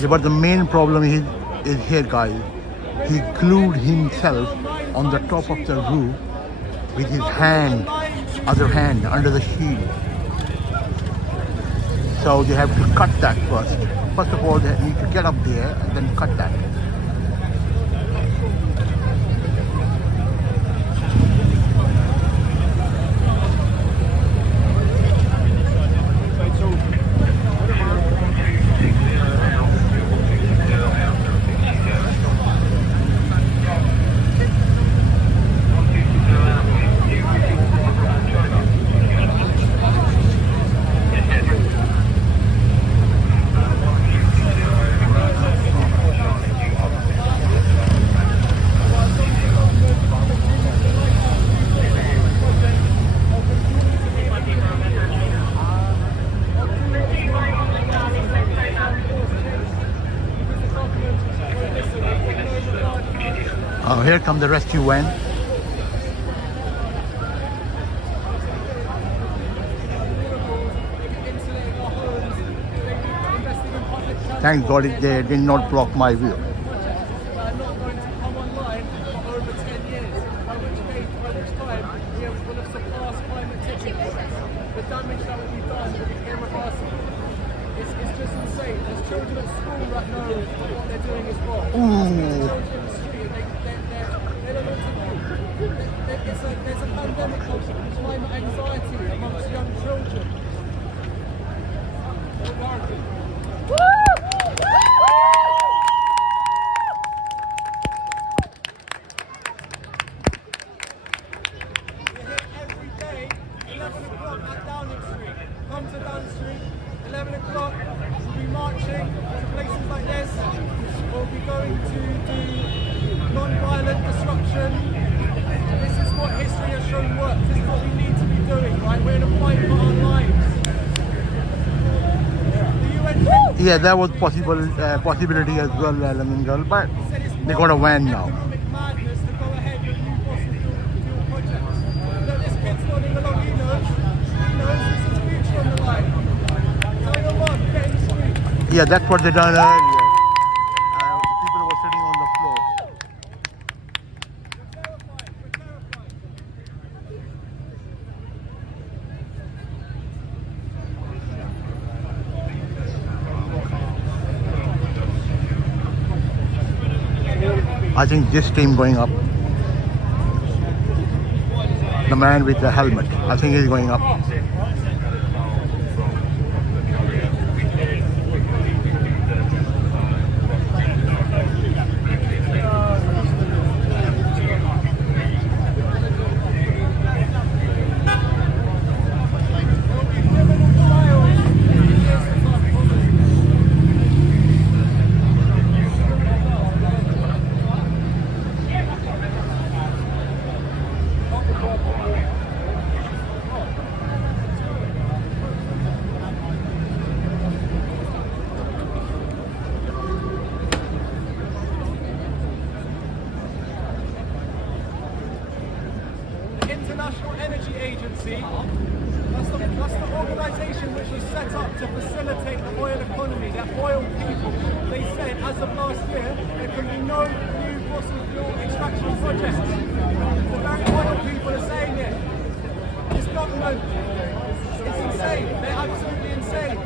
Yeah, but the main problem is here, guys. He glued himself on the top of the roof with his hand, other hand, under the shield. So they have to cut that first. First of all, they need to get up there and then cut that. Oh, here come the rescue van. Thank God they did not block my view. Are not going to come online for over 10 years, by which time we will have surpassed climate tipping points. damage that will be done will be irreversible. It's just insane. There's children at school that know what they're doing is wrong. There's children in the street, they don't know what to do. There's a pandemic of climate anxiety amongst young children. Every day, 11 o'clock at Downing Street. Come to Downing Street, 11 o'clock, we'll be marching to places like this. We'll be going to do non-violent disruption. This is what history has shown works. This is what we need to be doing, right? We're in a fight for our lives. The UN... Yeah, that was possibility as well, London girl, but they got a van now. Economic madness to go ahead with new fossil fuel projects. Look, this kid's nodding along, he knows this is the future on the line. Tell your mom, get in the street. Yeah, that's what they done earlier. The people were sitting on the floor. I think this team going up. The man with the helmet, I think he's going up. International Energy Agency, that's the organisation which was set up to facilitate the oil economy, that oil people. They said as of last year there can be no new fossil fuel extraction projects. The very oil people are saying it. This government is insane. They're absolutely insane.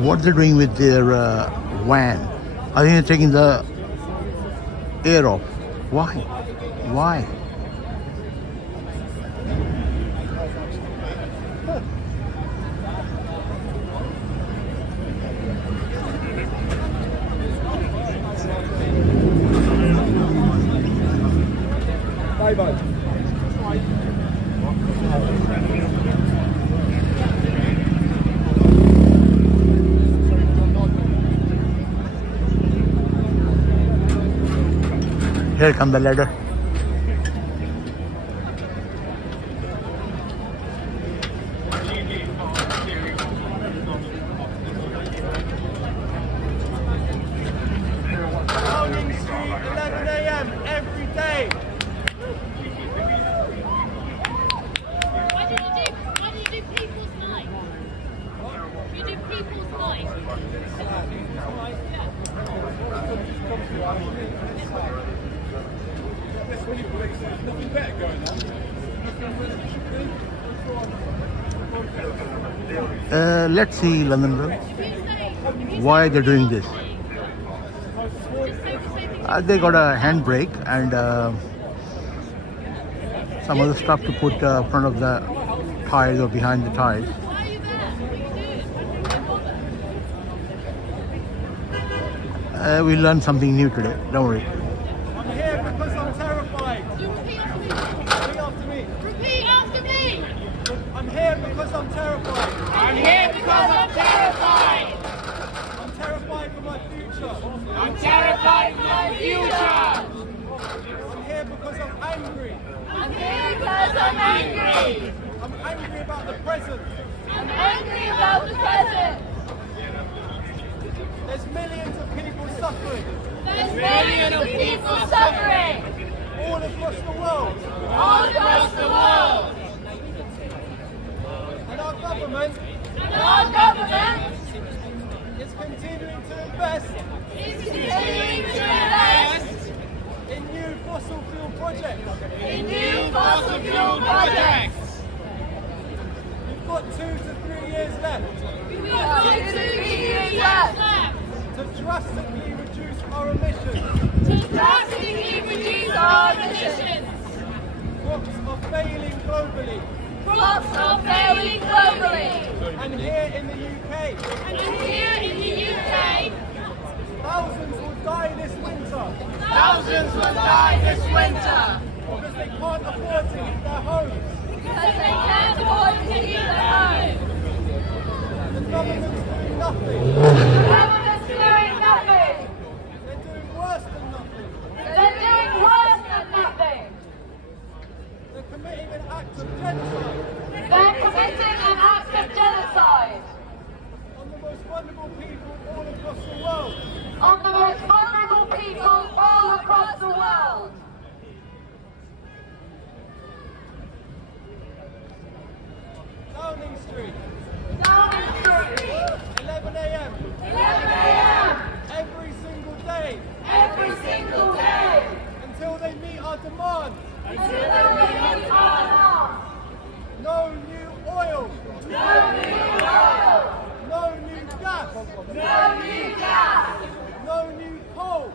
What they're doing with their van? I think they're taking the air off. Why? Why? Bye-bye. Here comes the ladder. Downing Street, 11 a.m. every day. Why do you do people's night? You do people's night. Nothing better going on. Let's see, London girl. Why they're doing this? They got a handbrake and some other stuff to put front of the tires or behind the tires. Why are you there? We learned something new today. Don't worry. I'm here because I'm terrified. Repeat after me. Repeat after me. Repeat after me. I'm here because I'm terrified. I'm here because I'm terrified. I'm terrified for my future. I'm terrified for my future. I'm here because I'm angry. I'm here because I'm angry. I'm angry about the present. I'm angry about the present. There's millions of people suffering. There's millions of people suffering. across the world. All across the world. And our government is continuing to invest in new fossil fuel projects. We've got 2 to 3 years left to drastically reduce our emissions. Crops are failing globally. And here in the UK. Thousands will die this winter. Because they can't afford to leave their homes. The government's doing nothing. They're doing worse than nothing. They're committing an act of genocide. On the most vulnerable people all across the world. Downing Street. 11 a.m. Every single day. Until they meet our demands. No new oil. No new gas. No new coal.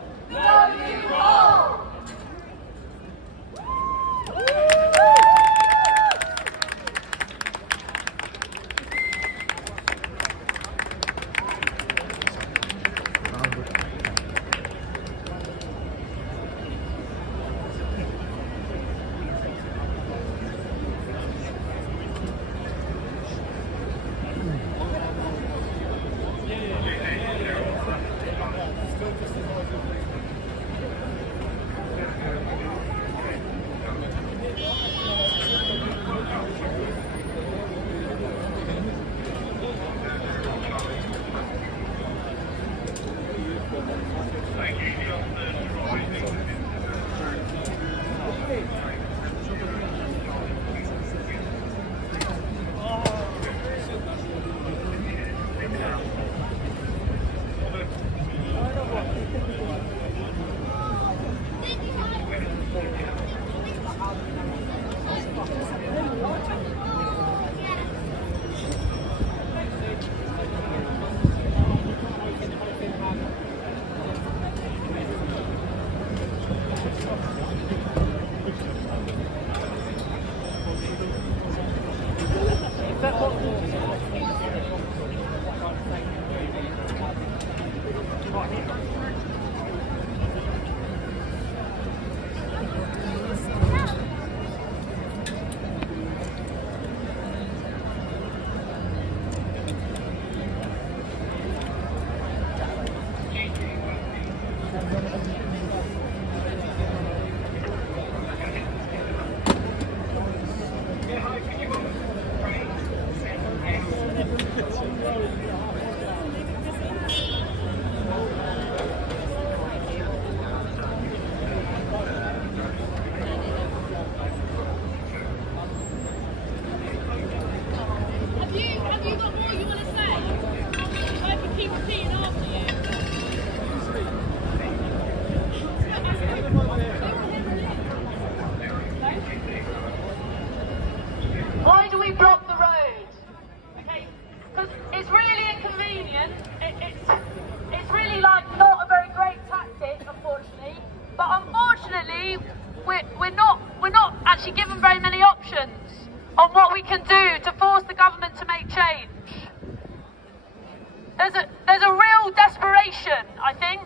There's a real desperation, I think,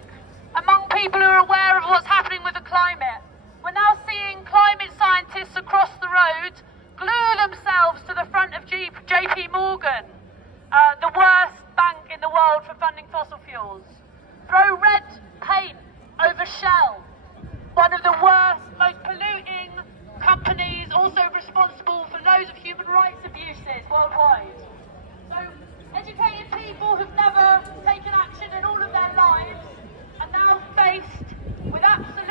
among people who are aware of what's happening with the climate. We're now seeing climate scientists across the road glue themselves to the front of JP Morgan, the worst bank in the world for funding fossil fuels. Throw red paint over Shell, one of the worst, most polluting companies, also responsible for loads of human rights abuses worldwide. So educated people who've never taken action in all of their lives are now faced with absolute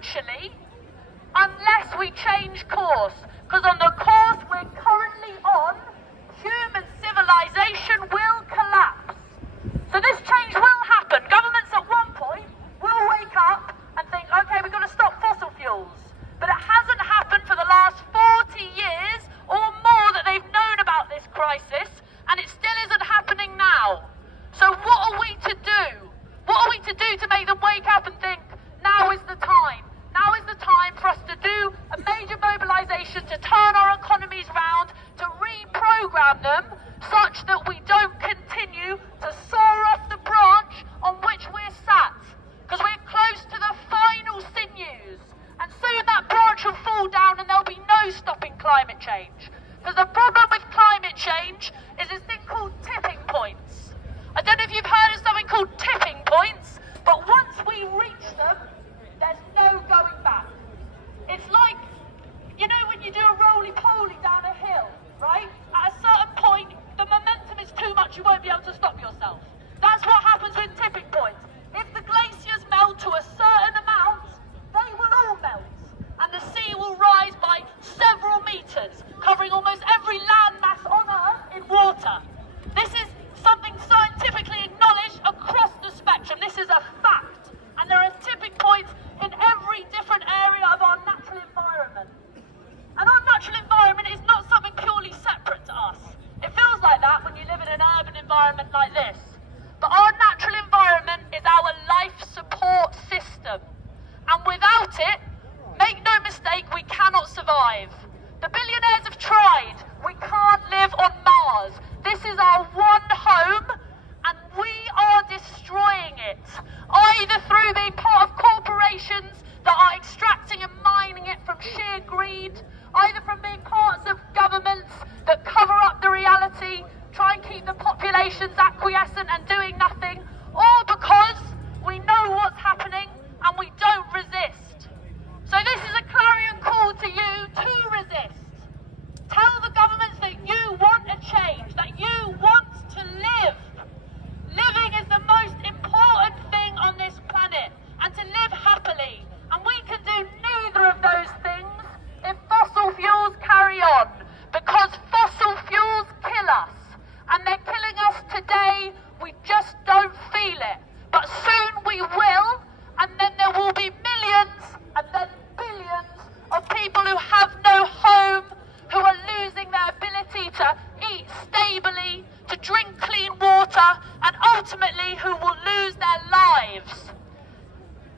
eventually, unless we change course. Because on the course we're currently on, human civilization will collapse. So this change will happen. Governments at one point will wake up and think, okay, we've got to stop fossil fuels. But it hasn't happened for the last 40 years or more that they've known about this crisis, and it still isn't happening now. So what are we to do? What are we to do to make them wake up and think, now is the time? Now is the time for us to do a major mobilisation to turn our economies round, to reprogram them such that we don't continue to soar off the branch on which we're sat. Because we're close to the final sinews. And soon that branch will fall down and there'll be no stopping climate change. Because the problem with climate change is this thing called tipping points. I don't know if you've heard of something called tipping points, but once we reach them, there's no going back. It's like, you know when you do a roly-poly down a hill, right? At a certain point, the momentum is too much, you won't be able to stop yourself. That's what happens with tipping points. If the glaciers melt to a certain amount, they will all melt. And the sea will rise by several metres, covering almost every landmass on Earth in water. This is something scientifically acknowledged across the spectrum. This is a fact. And there are tipping points in every different area of our natural environment. And our natural environment is not something purely separate to us. It feels like that when you live in an urban environment like this. But our natural environment is our life support system. And without it, make no mistake, we cannot survive. The billionaires have tried. We can't live on Mars. This is our one home, and we are destroying it. Either through being part of corporations that are extracting and mining it from sheer greed, either from being parts of governments that cover up the reality, try and keep the populations acquiescent and doing nothing, or because we know what's happening and we don't resist. So this is a clarion call to you to resist. Tell the governments that you want a change, that you want to live. Living is the most important thing on this planet, and to live happily. And we can do neither of those things if fossil fuels carry on, because fossil fuels kill us. And they're killing us today, we just don't feel it. But soon we will, and then there will be millions and then billions of people who have no home, who are losing their ability to eat stably, to drink clean water, and ultimately who will lose their lives.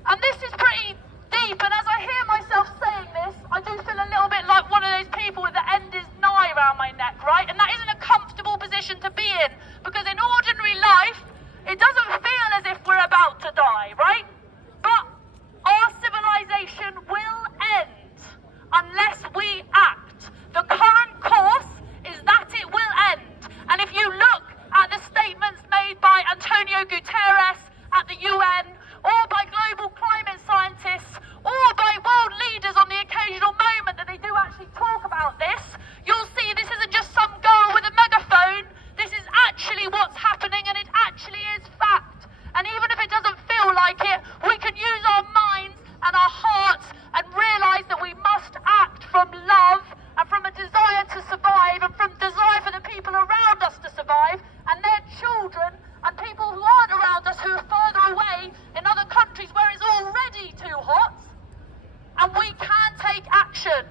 And this is pretty deep, and as I hear myself saying this, I do feel a little bit like one of those people with the end is nigh around my neck, right? And that isn't a comfortable position to be in, because in ordinary life, it doesn't feel as if we're about to die, right? But our civilization will end unless we act. The current course is that it will end. And if you look at the statements made by Antonio Guterres at the UN, or by global climate scientists, or by world leaders on the occasional moment that they do actually talk about this, you'll see this isn't just some girl with a megaphone. This is actually what's happening, and it actually is fact. And even if it doesn't feel like it, we can use our minds and our hearts and realise that we must act from love and from a desire to survive and from desire for the people around us to survive and their children and people who aren't around us, who are further away in other countries where it's already too hot. And we can take action.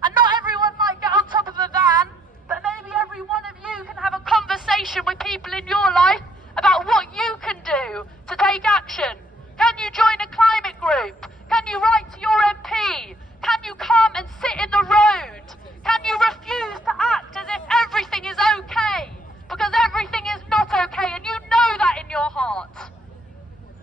And not everyone might get on top of a van, but maybe every one of you can have a conversation with people in your life about what you can do to take action. Can you join a climate group? Can you write to your MP? Can you come and sit in the road? Can you refuse to act as if everything is okay? Because everything is not okay, and you know that in your heart.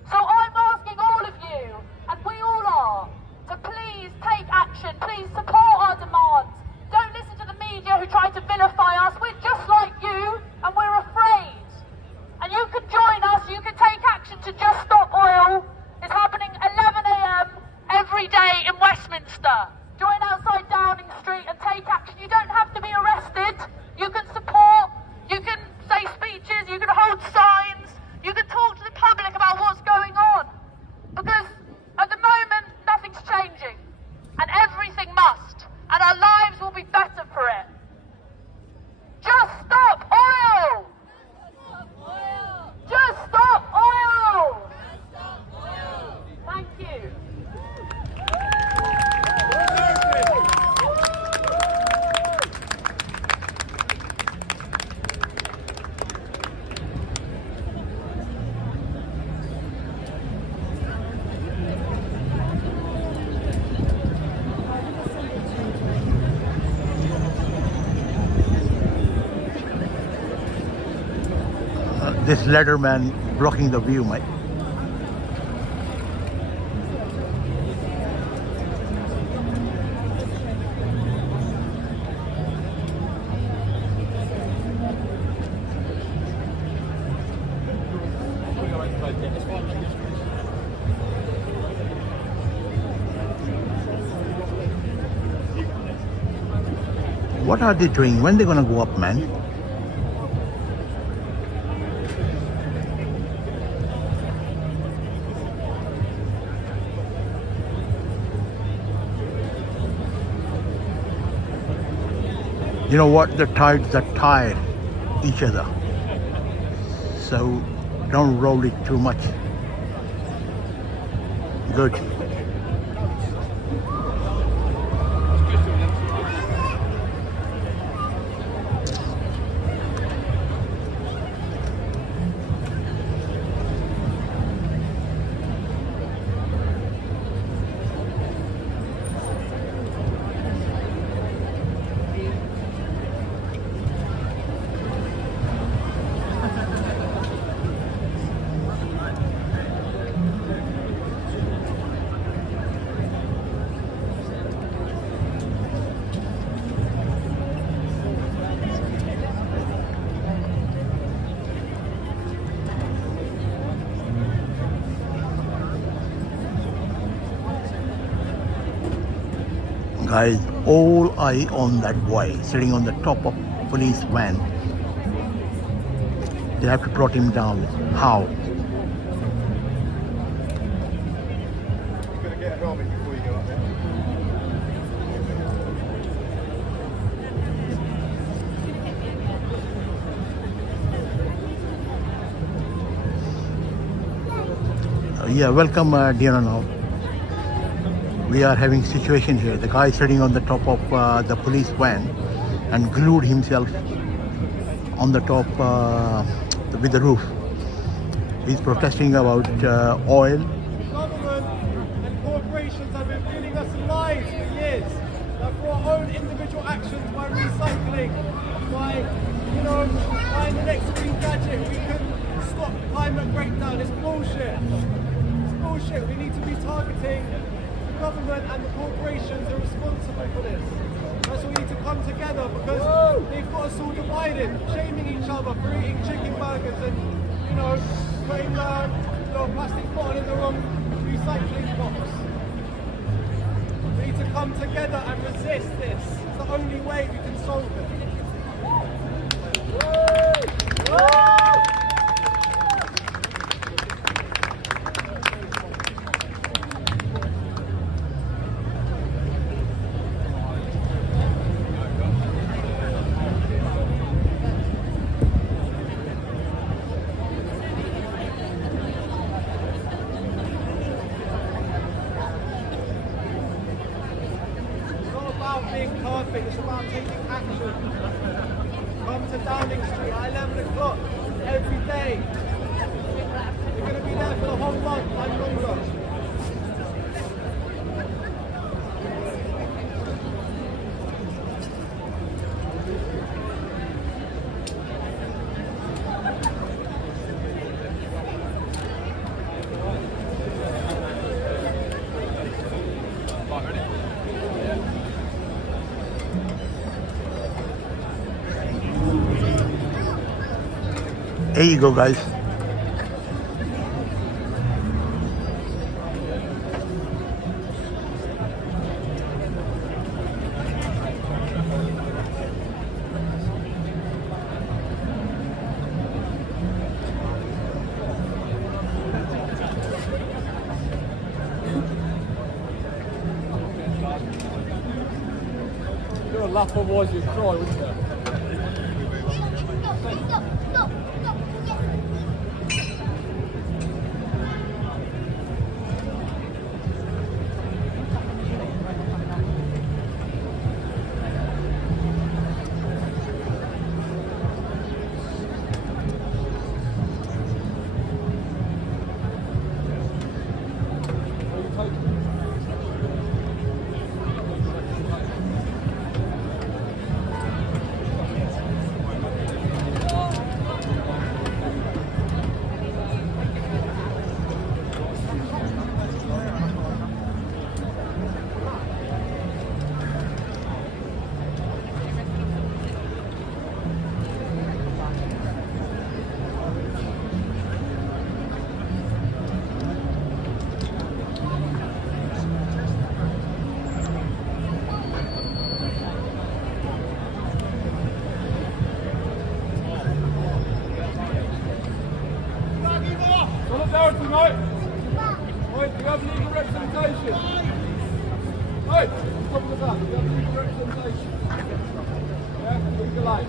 So I'm asking all of you, and we all are, to please take action, please support our demands. Don't listen to the media who try to vilify us. We're just like you, and we're afraid. And you can join us, you can take action to Just Stop Oil. It's happening 11 a.m. every day in Westminster. Join outside Downing Street and take action. You don't have to be arrested. You can support, you can say speeches, you can hold signs, you can talk to the public about what's going on. Because at the moment, nothing's changed. you. This ladder man blocking the view, mate. What are they doing? When they gonna go up, man? You know what? The tides are tired each other. So don't roll it too much. Good. Guys, all eye on that boy sitting on the top of police van. They have to trot him down. How? You're going to get a helmet before you go up there. Yeah, welcome, dear and all. We are having situation here. The guy sitting on the top of the police van and glued himself on the top with the roof. He's protesting about oil. Government and corporations have been feeding us lies for years. That for our own individual actions, by recycling, by, you know, buying the next green gadget, we can stop climate breakdown. It's bullshit. It's bullshit. We need to be targeting the government and the corporations that are responsible for this. That's why we need to come together, because they've got us all divided, shaming each other for eating chicken burgers and, you know, putting the plastic bottle in the wrong recycling box. We need to come together and resist this. It's the only way we can solve it. Being perfect, it's about taking action. Come to Downing Street at 11 o'clock every day. You're going to be there for the whole month and longer. There you go, guys. You're a laugh otherwise you'd cry, wouldn't you? representation. Hey, top of the back, we have legal representation. Yeah, legal aid.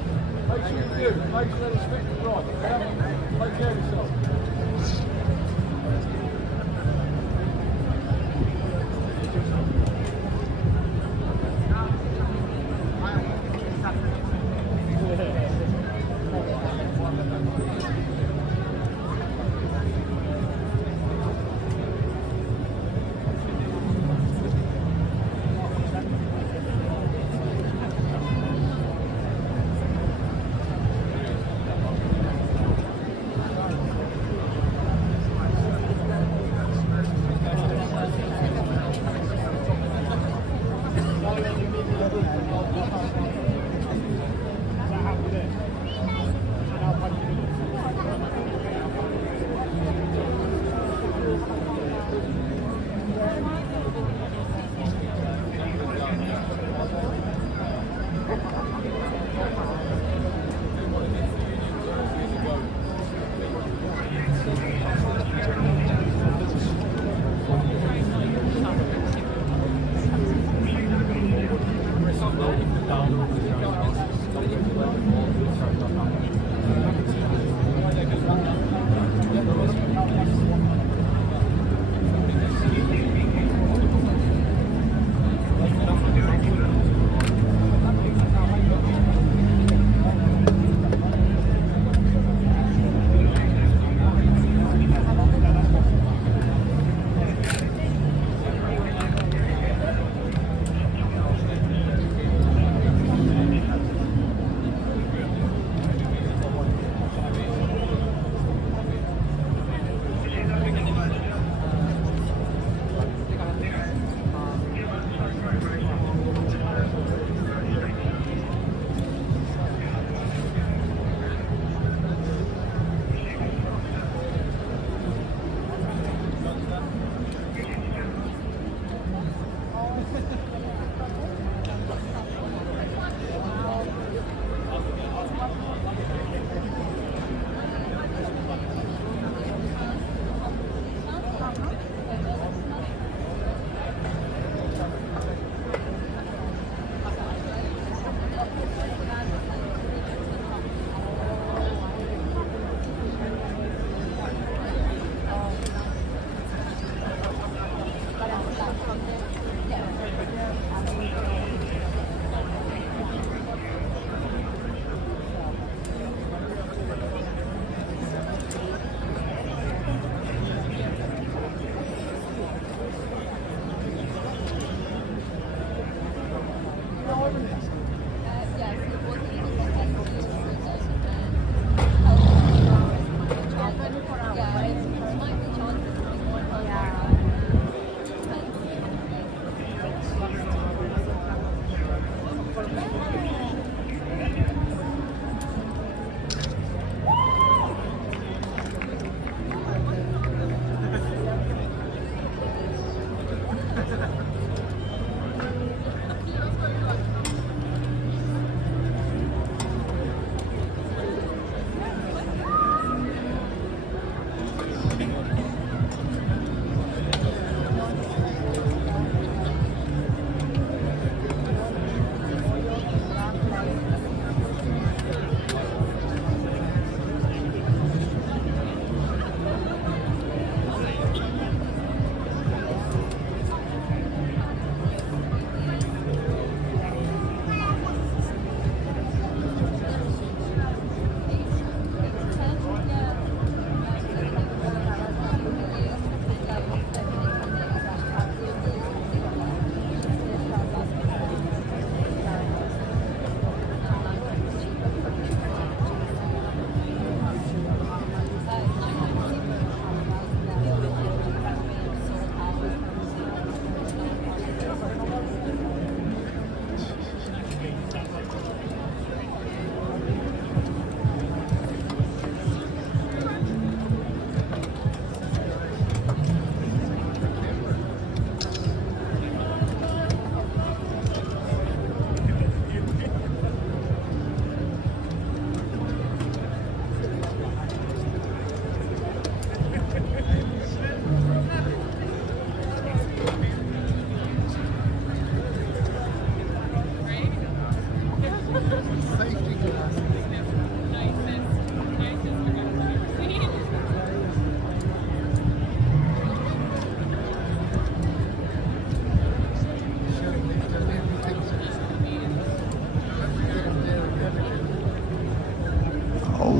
Make sure you do. Make sure they're restricted right. Yeah? Take care of yourself.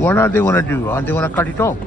What are they going to do? Are they going to cut it off?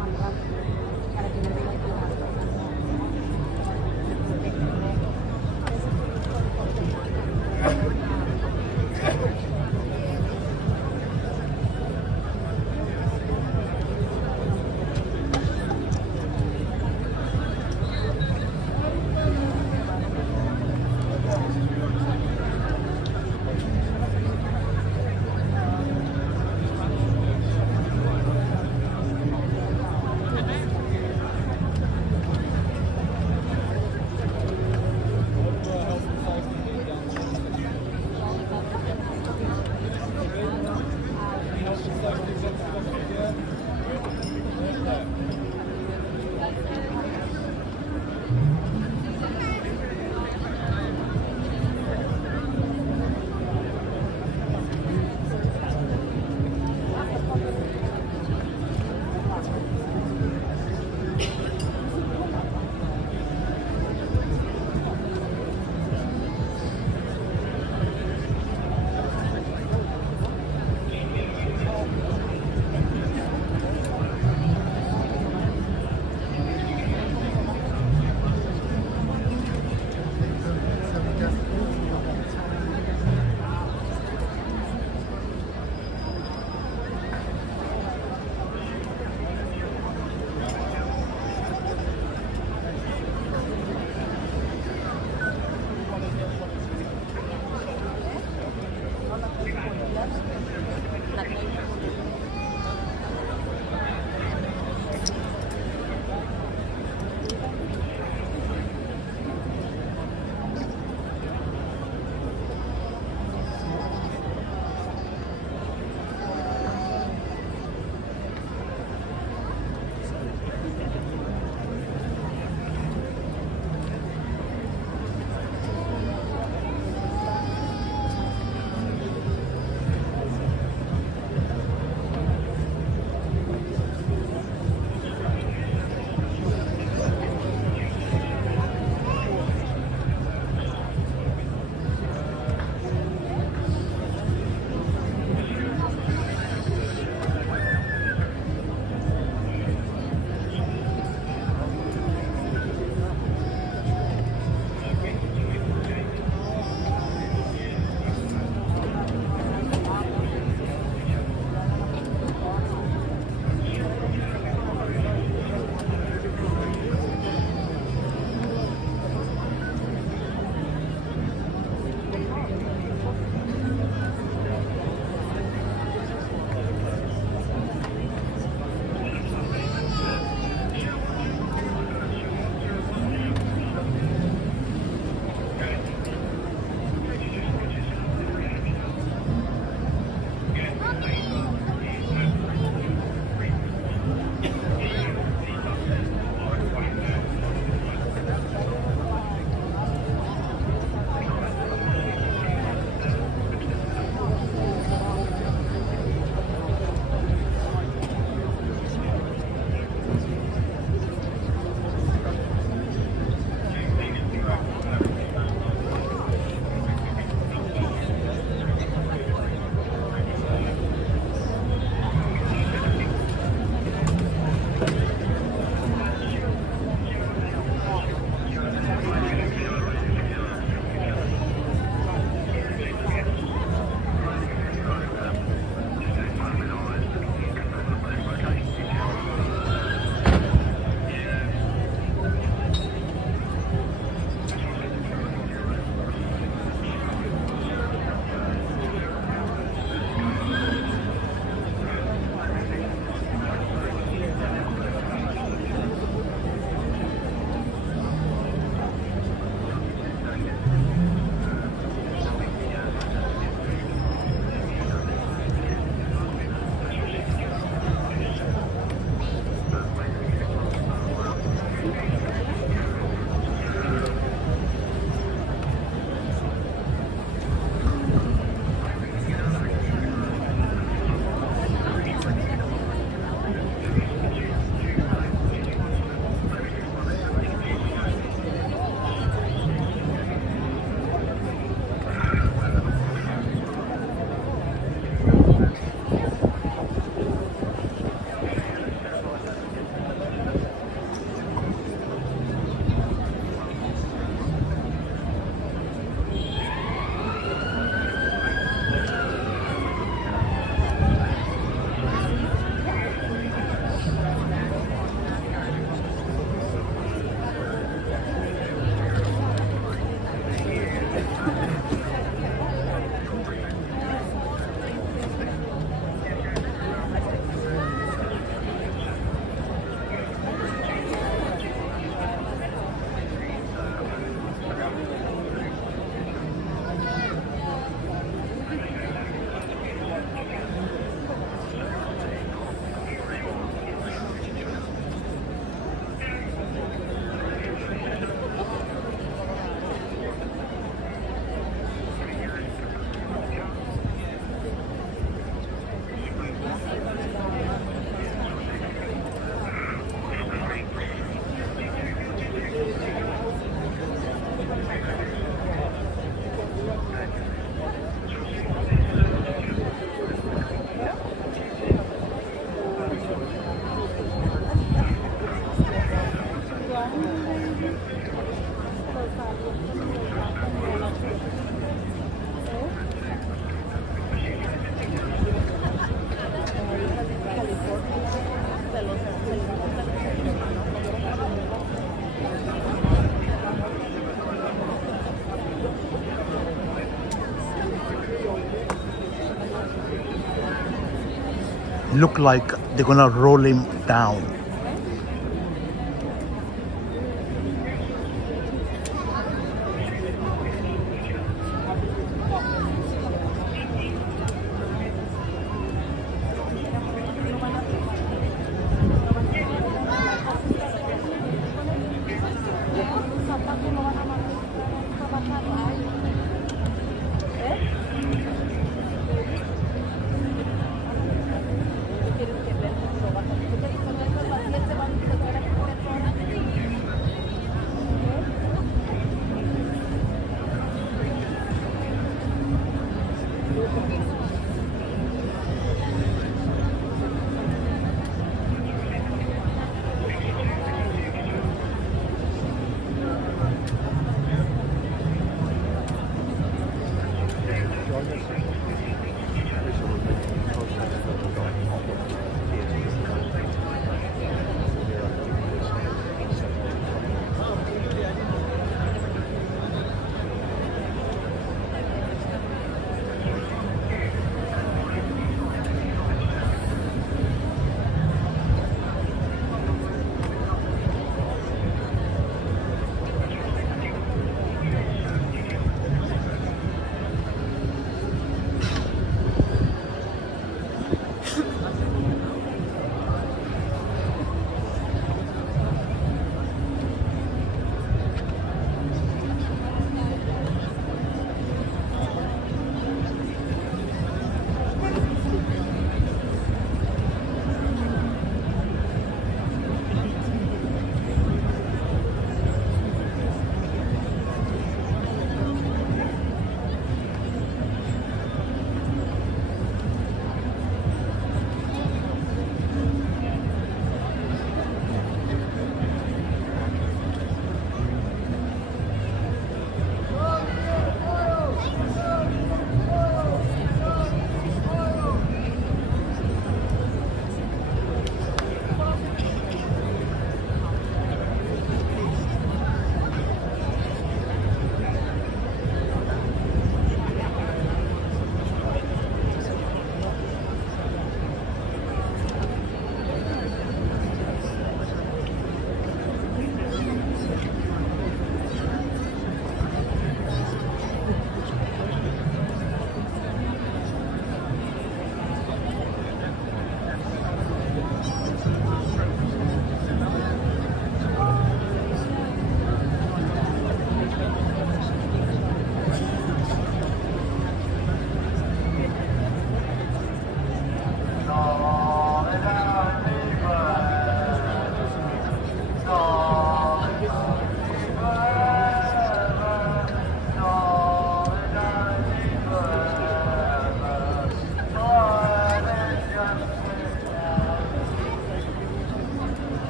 look like they're gonna roll him down.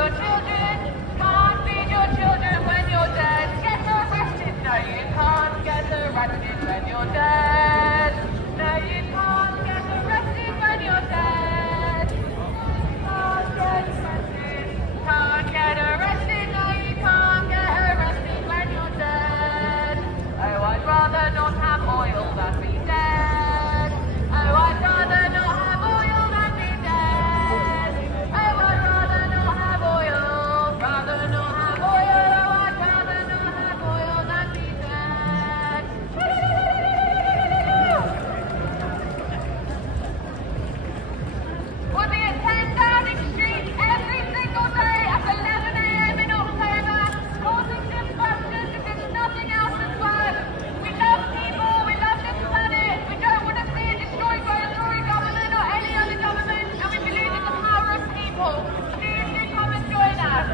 your children. Can't feed your children when you're dead. Get arrested. No, you can't get arrested when you're dead. No, you can't get arrested when you're dead. Can't get arrested. Can't get arrested. No, you can't get arrested when you're dead. Oh, I'd rather not have oil than be dead. Oh, I'd rather not have oil than be dead. Oh, I'd rather not have oil. Rather not have oil. Oh, I'd rather not have oil than be dead. We'll be at 10 Downing Street every single day at 11 a.m. in October, causing disruption because nothing else has worked. We love people, we love this planet, we don't want to see it destroyed by a Tory government or any other government, and we believe in the power of people. Please do come and join us.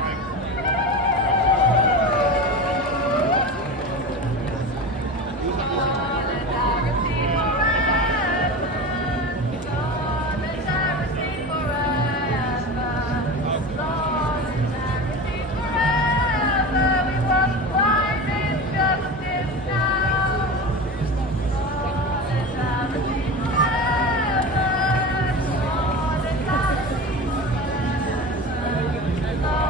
Solidarity forever. Solidarity forever. Solidarity forever. We want climate justice now. Solidarity forever. Solidarity forever.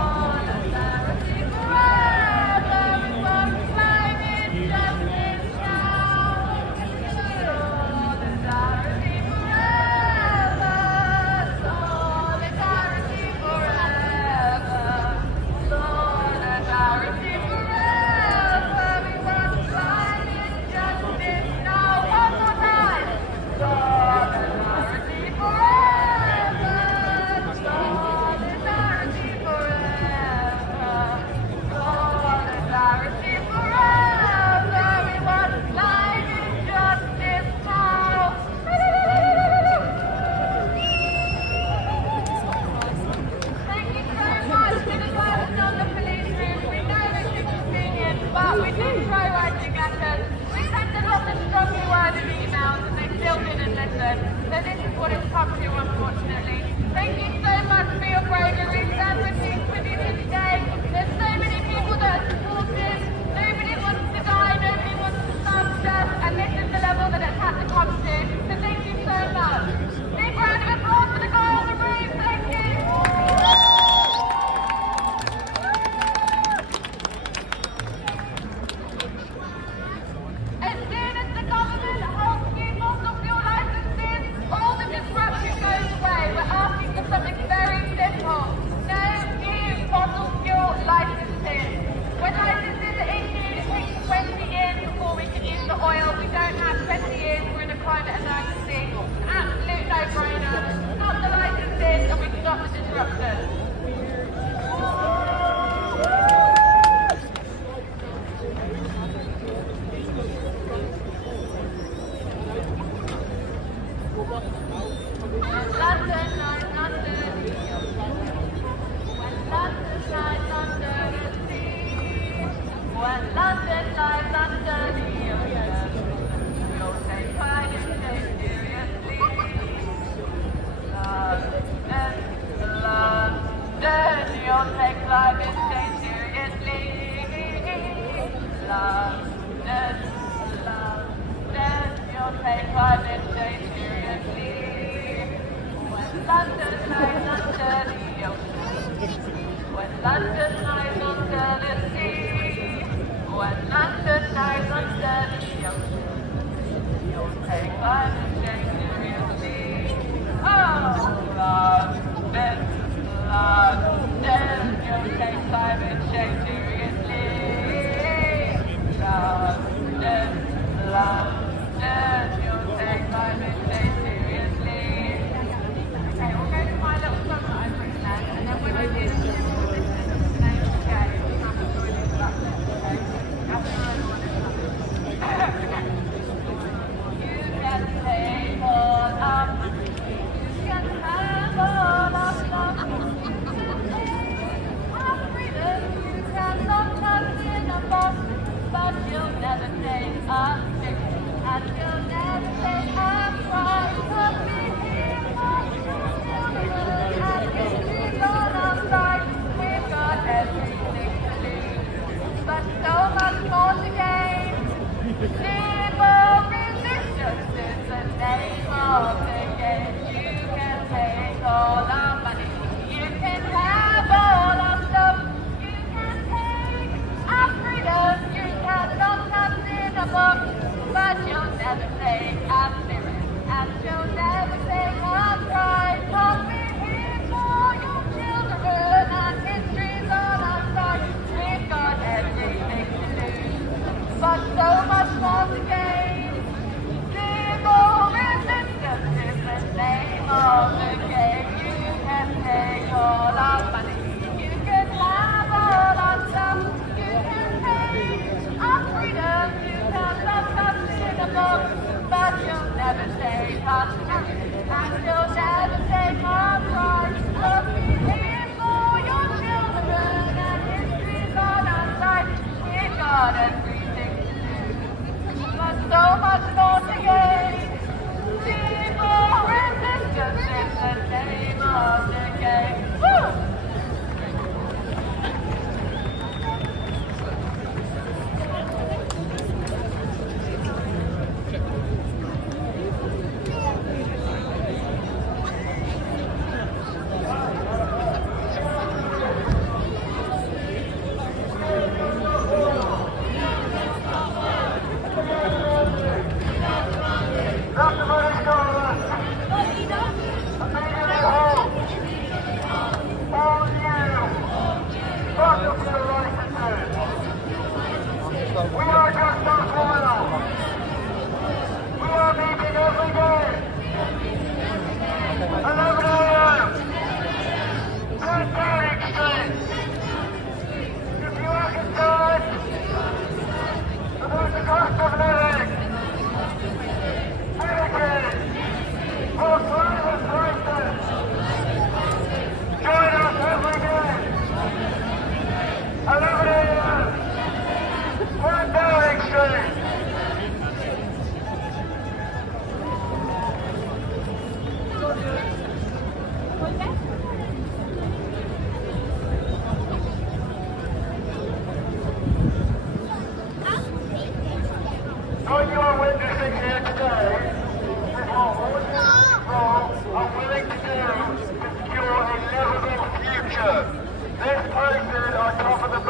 Solidarity forever. We want climate justice now. Solidarity forever. Solidarity forever. Solidarity forever. We want climate justice now. One more time. Solidarity forever. Solidarity forever. Solidarity forever. We want climate justice now. Thank you so much for the guidance on the police route. We know this is convenient, but we do try writing letters. We sent a lot of strongly worded emails and they still didn't listen. So this is what it's come to, unfortunately. Thank you so much for your bravery. Stand with you today. There's so many people that are supportive. Nobody wants to die, nobody wants to suffer, and this is the level that it's had to come to. So thank you so much. Big round of applause for the guy on the roof. Thank you. As soon as the government holds new fossil fuel licenses, all the disruption goes away. We're asking for something very simple. No new fossil fuel licenses. When licenses are issued, it takes 20 years before we can use the oil. We don't have 20 years. We're in a climate emergency. Absolute no-brainer. Stop the licenses and we stop the disruption. London lies under the when London lies under the sea. When London lies under the ocean, you'll take climate change seriously. London, London, you'll take climate change seriously. London, London, you'll take climate change seriously. When London lies under the ocean, when London lies under the sea, when London lies under the ocean, you'll take climate change seriously. Oh, London, London, you'll take climate change seriously. London, London, you'll take climate change seriously. Okay, we'll go to my little song that I've written then, and then when I do this, we'll listen to the name of the game. We have to join in with that bit, okay? That's the only one that's happening. You can take all up, you can have all of love. Our freedom, you can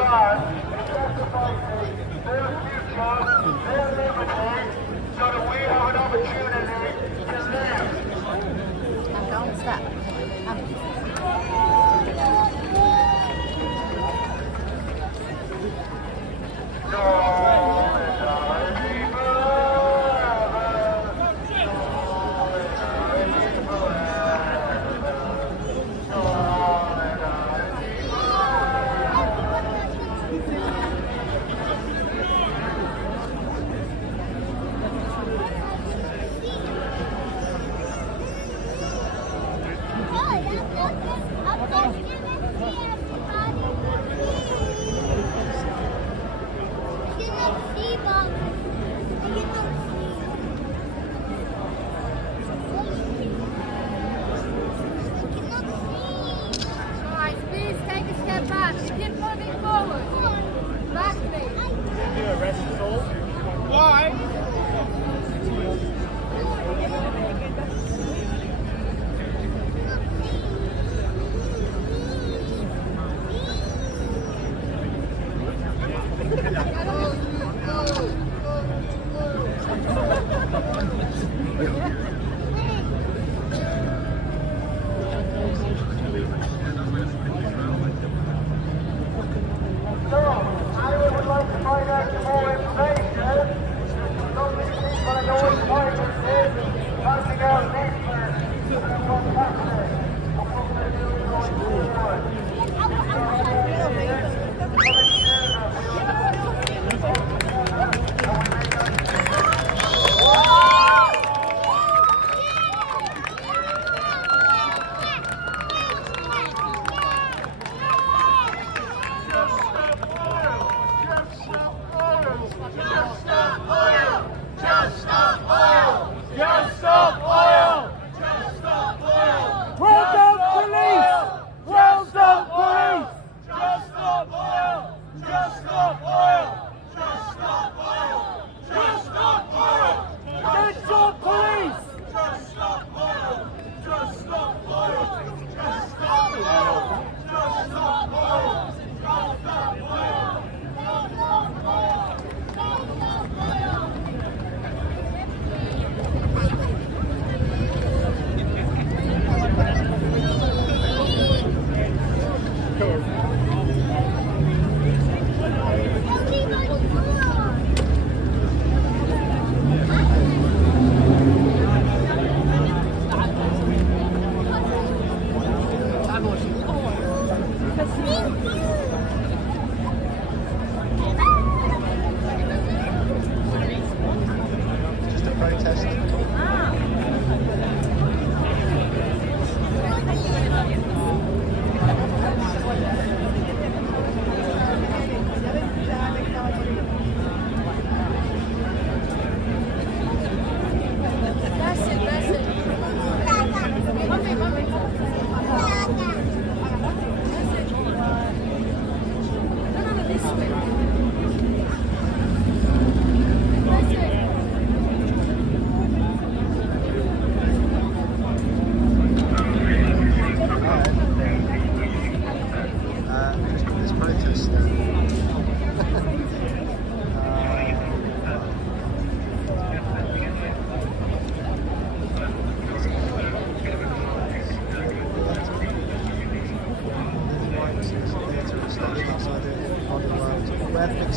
stand in sacrificing their future, their liberty, so that we have an opportunity to live. Don't stop.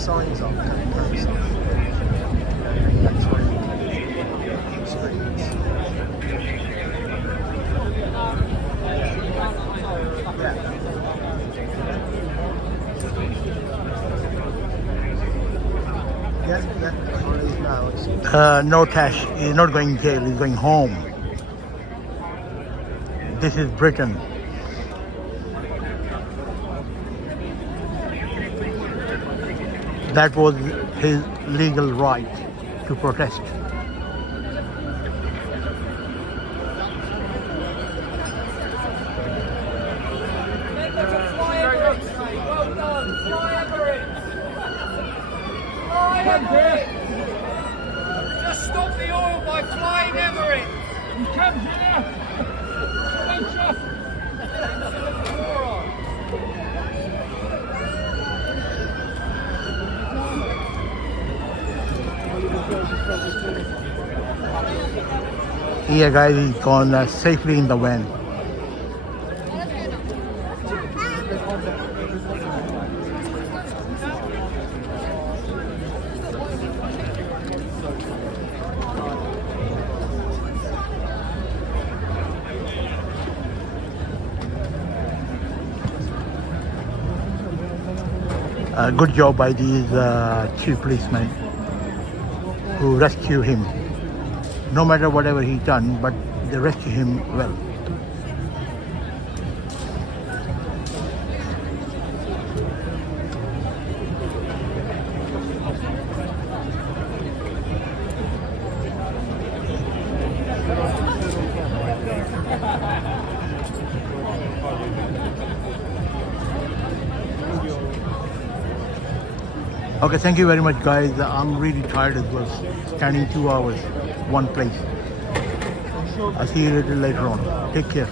signs up, current signs. Electronic screens. No cash. He's not going jail. He's going home. This is Britain. That was his legal right to protest. Just stop the oil by flying Everett. He comes here. Yeah, guys, he's gone safely in the van. Good job by these two policemen who rescue him. No matter whatever he's done, but they rescue him well. Okay, thank you very much, guys. I'm really tired as well. Standing 2 hours, one place. I'll see you a little later on. Take care.